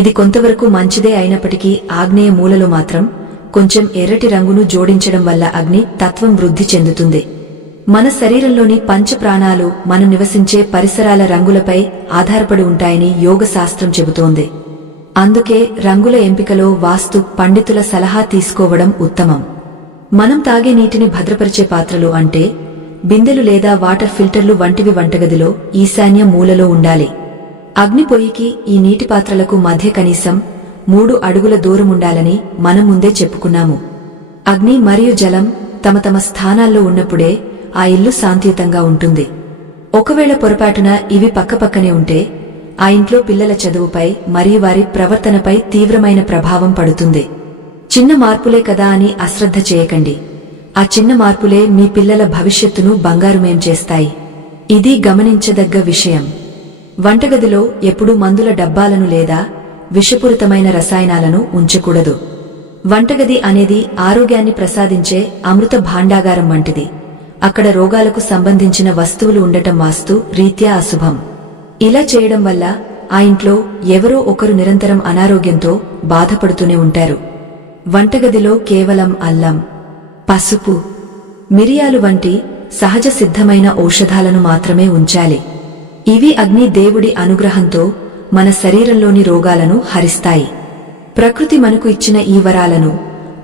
ఇది కొంతవరకు మంచిదే అయినప్పటికీ ఆగ్నేయ మూలలో మాత్రం కొంచెం ఎర్రటి రంగును జోడించడం వల్ల అగ్ని తత్వం వృద్ధి చెందుతుంది. మన శరీరంలోని పంచ ప్రాణాలు మనం నివసించే పరిసరాల రంగులపై ఆధారపడి ఉంటాయని యోగ శాస్త్రం చెబుతోంది. అందుకే రంగుల ఎంపికలో వాస్తు పండితుల సలహా తీసుకోవడం ఉత్తమం. మనం తాగే నీటిని భద్రపరిచే పాత్రలు అంటే బిందెలు లేదా వాటర్ ఫిల్టర్లు వంటివి వంటగదిలో ఈశాన్య మూలలో ఉండాలి. అగ్ని పొయ్యికి ఈ నీటి పాత్రలకు మధ్య కనీసం 3 అడుగుల దూరముండాలని మనం ముందే చెప్పుకున్నాము. అగ్ని మరియు జలం తమ తమ స్థానాల్లో ఉన్నప్పుడే ఆ ఇల్లు శాంతియుతంగా ఉంటుంది. ఒకవేళ పొరపాటున ఇవి పక్కపక్కనే ఉంటే ఆ ఇంట్లో పిల్లల చదువుపై మరియు వారి ప్రవర్తనపై తీవ్రమైన ప్రభావం పడుతుంది. చిన్న మార్పులే కదా అని అశ్రద్ధ చేయకండి. ఆ చిన్న మార్పులే మీ పిల్లల భవిష్యత్తును బంగారుమయం చేస్తాయి. ఇది గమనించదగ్గ విషయం. వంటగదిలో ఎప్పుడూ మందుల డబ్బాలను లేదా విషపూరితమైన రసాయనాలను ఉంచకూడదు. వంటగది అనేది ఆరోగ్యాన్ని ప్రసాదించే అమృత భాండాగారం వంటిది. అక్కడ రోగాలకు సంబంధించిన వస్తువులు ఉండటం వాస్తు రీత్యా అశుభం. ఇలా చేయడం వల్ల ఆ ఇంట్లో ఎవరో ఒకరు నిరంతరం అనారోగ్యంతో బాధపడుతూనే ఉంటారు. వంటగదిలో కేవలం అల్లం, పసుపు, మిరియాలు వంటి సహజ సిద్ధమైన ఔషధాలను మాత్రమే ఉంచాలి. ఇవి అగ్ని దేవుడి అనుగ్రహంతో మన శరీరంలోని రోగాలను హరిస్తాయి. ప్రకృతి మనకు ఇచ్చిన ఈ వరాలను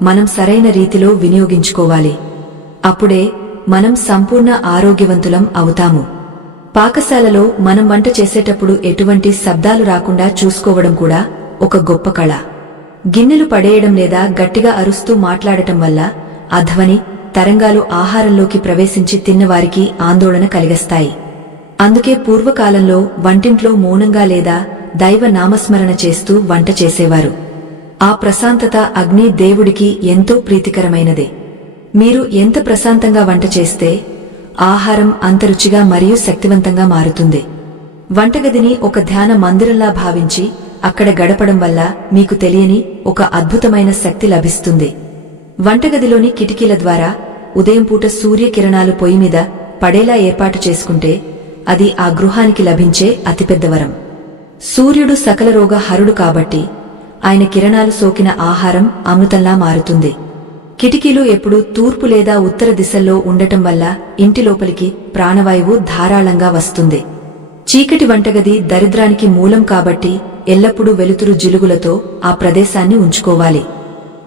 మనం సరైన రీతిలో వినియోగించుకోవాలి. అప్పుడే మనం సంపూర్ణ ఆరోగ్యవంతులం అవుతాము. పాకశాలలో మనం వంట చేసేటప్పుడు ఎటువంటి శబ్దాలు రాకుండా చూసుకోవడం కూడా ఒక గొప్ప కళ. గిన్నెలు పడేయడం లేదా గట్టిగా అరుస్తూ మాట్లాడటం వల్ల ఆ ధ్వని తరంగాలు ఆహారంలోకి ప్రవేశించి తిన్నవారికి ఆందోళన కలిగిస్తాయి. అందుకే పూర్వకాలంలో వంటింట్లో మౌనంగా లేదా దైవ నామస్మరణ చేస్తూ వంట చేసేవారు. ఆ ప్రశాంతత అగ్ని దేవుడికి ఎంతో ప్రీతికరమైనదే. మీరు ఎంత ప్రశాంతంగా వంట చేస్తే ఆహారం అంత రుచిగా మరియు శక్తివంతంగా మారుతుంది. వంటగదిని ఒక ధ్యాన మందిరంలా భావించి అక్కడ గడపడం వల్ల మీకు తెలియని ఒక అద్భుతమైన శక్తి లభిస్తుంది. వంటగదిలోని కిటికీల ద్వారా ఉదయం పూట సూర్యకిరణాలు పొయ్యి మీద పడేలా ఏర్పాటు చేసుకుంటే అది ఆ గృహానికి లభించే అతిపెద్ద వరం. సూర్యుడు సకల రోగ హరుడు కాబట్టి ఆయన కిరణాలు సోకిన ఆహారం అమృతంలా మారుతుంది. కిటికీలు ఎప్పుడూ తూర్పు లేదా ఉత్తర దిశల్లో ఉండటం వల్ల ఇంటి లోపలికి ప్రాణవాయువు ధారాళంగా వస్తుంది. చీకటి వంటగది దరిద్రానికి మూలం కాబట్టి ఎల్లప్పుడూ వెలుతురు జిలుగులతో ఆ ప్రదేశాన్ని ఉంచుకోవాలి.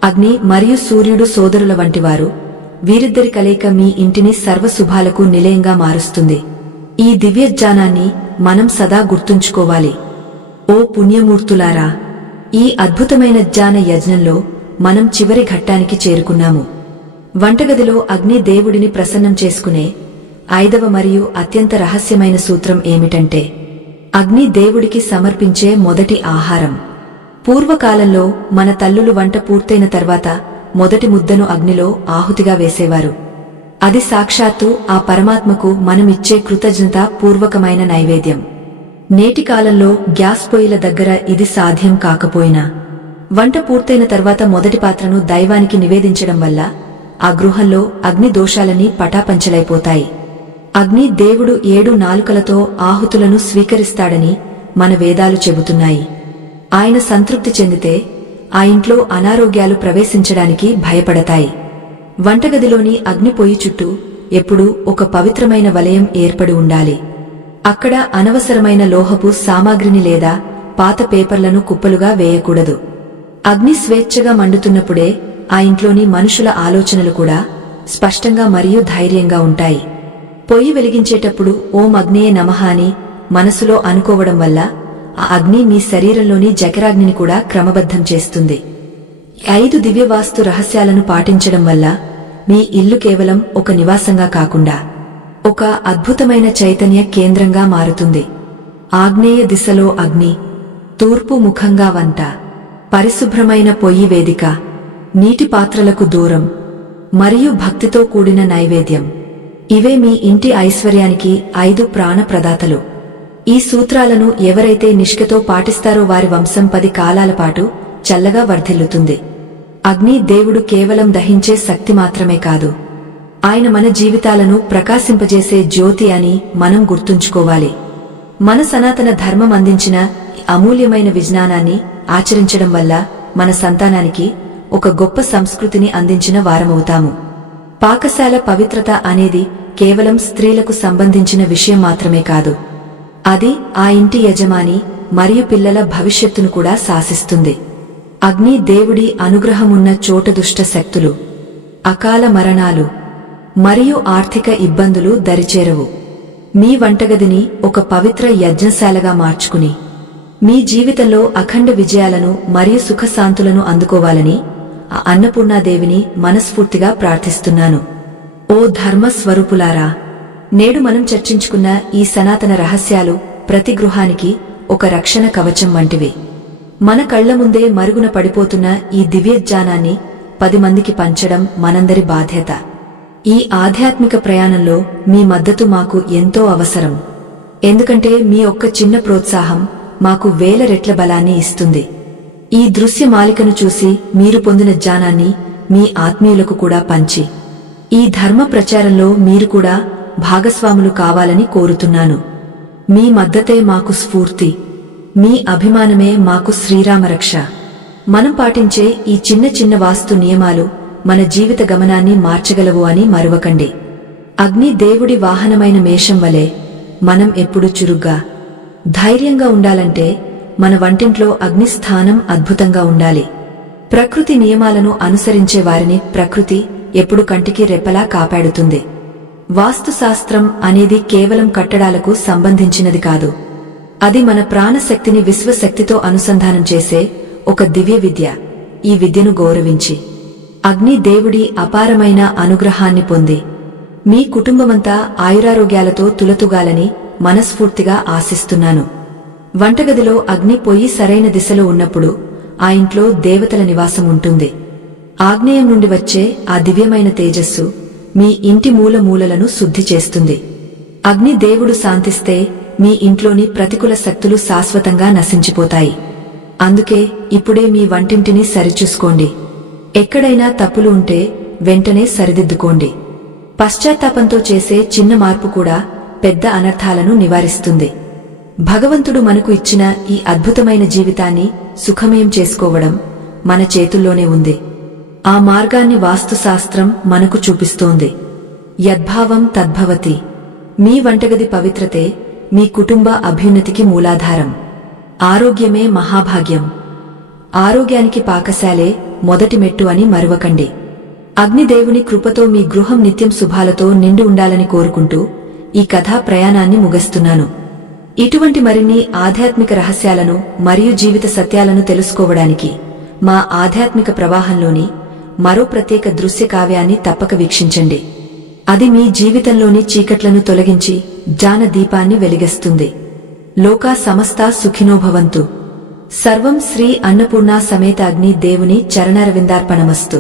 అగ్ని మరియు సూర్యుడు సోదరుల వంటివారు. వీరిద్దరి కలయిక మీ ఇంటిని సర్వశుభాలకు నిలయంగా మారుస్తుంది. ఈ దివ్యజ్ఞానాన్ని మనం సదా గుర్తుంచుకోవాలి. ఓ పుణ్యమూర్తులారా, ఈ అద్భుతమైన జ్ఞాన యజ్ఞంలో మనం చివరి ఘట్టానికి చేరుకున్నాము. వంటగదిలో అగ్ని దేవుడిని ప్రసన్నం చేసుకునే 5వ మరియు అత్యంత రహస్యమైన సూత్రం ఏమిటంటే అగ్ని దేవుడికి సమర్పించే మొదటి ఆహారం. పూర్వకాలంలో మన తల్లులు వంట పూర్తయిన తర్వాత మొదటి ముద్దను అగ్నిలో ఆహుతిగా వేసేవారు. అది సాక్షాత్తు ఆ పరమాత్మకు మనమిచ్చే కృతజ్ఞతా పూర్వకమైన నైవేద్యం. నేటి కాలంలో గ్యాస్ పొయ్యిల దగ్గర ఇది సాధ్యం కాకపోయినా వంట పూర్తయిన తర్వాత మొదటి పాత్రను దైవానికి నివేదించడం వల్ల ఆ గృహంలో అగ్ని దోషాలన్నీ పటాపంచలైపోతాయి. అగ్ని దేవుడు 7 నాలుకలతో ఆహుతులను స్వీకరిస్తాడని మన వేదాలు చెబుతున్నాయి. ఆయన సంతృప్తి చెందితే ఆ ఇంట్లో అనారోగ్యాలు ప్రవేశించడానికి భయపడతాయి. వంటగదిలోని అగ్ని పొయ్యి చుట్టూ ఎప్పుడూ ఒక పవిత్రమైన వలయం ఏర్పడి ఉండాలి. అక్కడ అనవసరమైన లోహపు సామాగ్రిని లేదా పాత పేపర్లను కుప్పలుగా వేయకూడదు. అగ్ని స్వేచ్ఛగా మండుతున్నప్పుడే ఆ ఇంట్లోని మనుషుల ఆలోచనలు కూడా స్పష్టంగా మరియు ధైర్యంగా ఉంటాయి. పొయ్యి వెలిగించేటప్పుడు ఓం అగ్నేయ నమః అని మనసులో అనుకోవడం వల్ల ఆ అగ్ని మీ శరీరంలోని జఠరాగ్నిని కూడా క్రమబద్ధం చేస్తుంది. 5 దివ్యవాస్తు రహస్యాలను పాటించడం వల్ల మీ ఇల్లు కేవలం ఒక నివాసంగా కాకుండా ఒక అద్భుతమైన చైతన్య కేంద్రంగా మారుతుంది. ఆగ్నేయ దిశలో అగ్ని, తూర్పు ముఖంగా వంట, పరిశుభ్రమైన పొయ్యి వేదిక, నీటి పాత్రలకు దూరం మరియు భక్తితో కూడిన నైవేద్యం. ఇవే మీ ఇంటి ఐశ్వర్యానికి 5 ప్రాణ ప్రదాతలు. ఈ సూత్రాలను ఎవరైతే నిష్ఠతో పాటిస్తారో వారి వంశం 10 కాలాల పాటు చల్లగా వర్ధిల్లుతుంది. అగ్ని దేవుడు కేవలం దహించే శక్తి మాత్రమే కాదు, ఆయన మన జీవితాలను ప్రకాశింపజేసే జ్యోతి అని మనం గుర్తుంచుకోవాలి. మన సనాతన ధర్మం అందించిన అమూల్యమైన విజ్ఞానాన్ని ఆచరించడం వల్ల మన సంతానానికి ఒక గొప్ప సంస్కృతిని అందించిన వారమవుతాము. పాకశాల పవిత్రత అనేది కేవలం స్త్రీలకు సంబంధించిన విషయం మాత్రమే కాదు, అది ఆ ఇంటి యజమాని మరియు పిల్లల భవిష్యత్తును కూడా శాసిస్తుంది. అగ్ని దేవుడి అనుగ్రహమున్న చోట దుష్ట శక్తులు, అకాల మరణాలు మరియు ఆర్థిక ఇబ్బందులు దరిచేరవు. మీ వంటగదిని ఒక పవిత్ర యజ్ఞశాలగా మార్చుకుని మీ జీవితంలో అఖండ విజయాలను మరియు సుఖశాంతులను అందుకోవాలని ఆ అన్నపూర్ణాదేవిని మనస్ఫూర్తిగా ప్రార్థిస్తున్నాను. ఓ ధర్మ స్వరూపులారా, నేడు మనం చర్చించుకున్న ఈ సనాతన రహస్యాలు ప్రతి గృహానికి ఒక రక్షణ కవచం వంటివి. మన కళ్ల ముందే మరుగున పడిపోతున్న ఈ దివ్యజ్ఞానాన్ని 10 మందికి పంచడం మనందరి బాధ్యత. ఈ ఆధ్యాత్మిక ప్రయాణంలో మీ మద్దతు మాకు ఎంతో అవసరం, ఎందుకంటే మీ ఒక్క చిన్న ప్రోత్సాహం మాకు వేల రెట్ల బలాన్ని ఇస్తుంది. ఈ దృశ్యమాలికను చూసి మీరు పొందిన జ్ఞానాన్ని మీ ఆత్మీయులకు కూడా పంచి ఈ ధర్మ ప్రచారంలో మీరు కూడా భాగస్వాములు కావాలని కోరుతున్నాను. మీ మద్దతే మాకు స్ఫూర్తి, మీ అభిమానమే మాకు శ్రీరామరక్ష. మనం పాటించే ఈ చిన్న చిన్న వాస్తు నియమాలు మన జీవిత గమనాన్ని మార్చగలవు అని మరువకండి. అగ్ని దేవుడి వాహనమైన మేషం వలె మనం ఎప్పుడూ చురుగ్గా, ధైర్యంగా ఉండాలంటే మన వంటింట్లో అగ్ని స్థానం అద్భుతంగా ఉండాలి. ప్రకృతి నియమాలను అనుసరించే వారిని ప్రకృతి ఎప్పుడు కంటికి రెప్పలా కాపాడుతుంది. వాస్తుశాస్త్రం అనేది కేవలం కట్టడాలకు సంబంధించినది కాదు, అది మన ప్రాణశక్తిని విశ్వశక్తితో అనుసంధానం చేసే ఒక దివ్య విద్య. ఈ విద్యను గౌరవించి అగ్ని దేవుడి అపారమైన అనుగ్రహాన్ని పొంది మీ కుటుంబమంతా ఆయురారోగ్యాలతో తులతుగాలని మనస్ఫూర్తిగా ఆశిస్తున్నాను. వంటగదిలో అగ్ని పొయ్యి సరైన దిశలో ఉన్నప్పుడు ఆ ఇంట్లో దేవతల నివాసం ఉంటుంది. ఆగ్నేయం నుండి వచ్చే ఆ దివ్యమైన తేజస్సు మీ ఇంటి మూల మూలలను శుద్ధి చేస్తుంది. అగ్ని దేవుడు శాంతిస్తే మీ ఇంట్లోని ప్రతికూల శక్తులు శాశ్వతంగా నశించిపోతాయి. అందుకే ఇప్పుడే మీ వంటింటిని సరిచూసుకోండి. ఎక్కడైనా తప్పులు ఉంటే వెంటనే సరిదిద్దుకోండి. పశ్చాత్తాపంతో చేసే చిన్న మార్పు కూడా పెద్ద అనర్థాలను నివారిస్తుంది. భగవంతుడు మనకు ఇచ్చిన ఈ అద్భుతమైన జీవితాన్ని సుఖమయం చేసుకోవడం మన చేతుల్లోనే ఉంది. ఆ మార్గాన్ని వాస్తుశాస్త్రం మనకు చూపిస్తోంది. యద్భావం తద్భవతి. మీ వంటగది పవిత్రతే మీ కుటుంబ అభ్యున్నతికి మూలాధారం. ఆరోగ్యమే మహాభాగ్యం. ఆరోగ్యానికి పాకశాలే మొదటి మెట్టు అని మరువకండి. అగ్నిదేవుని కృపతో మీ గృహం నిత్యం శుభాలతో నిండి ఉండాలని కోరుకుంటూ ఈ కథా ప్రయాణాన్ని ముగిస్తున్నాను. ఇటువంటి మరిన్ని ఆధ్యాత్మిక రహస్యాలను మరియు జీవిత సత్యాలను తెలుసుకోవడానికి మా ఆధ్యాత్మిక ప్రవాహంలోని మరో ప్రత్యేక దృశ్య కావ్యాన్ని తప్పక వీక్షించండి. అది మీ జీవితంలోని చీకట్లను తొలగించి జ్ఞాన దీపాన్ని వెలిగిస్తుంది. లోకా సమస్తా సుఖినో భవంతు. సర్వం శ్రీ అన్నపూర్ణా సమేత అగ్ని దేవుని చరణారవిందార్పణమస్తు.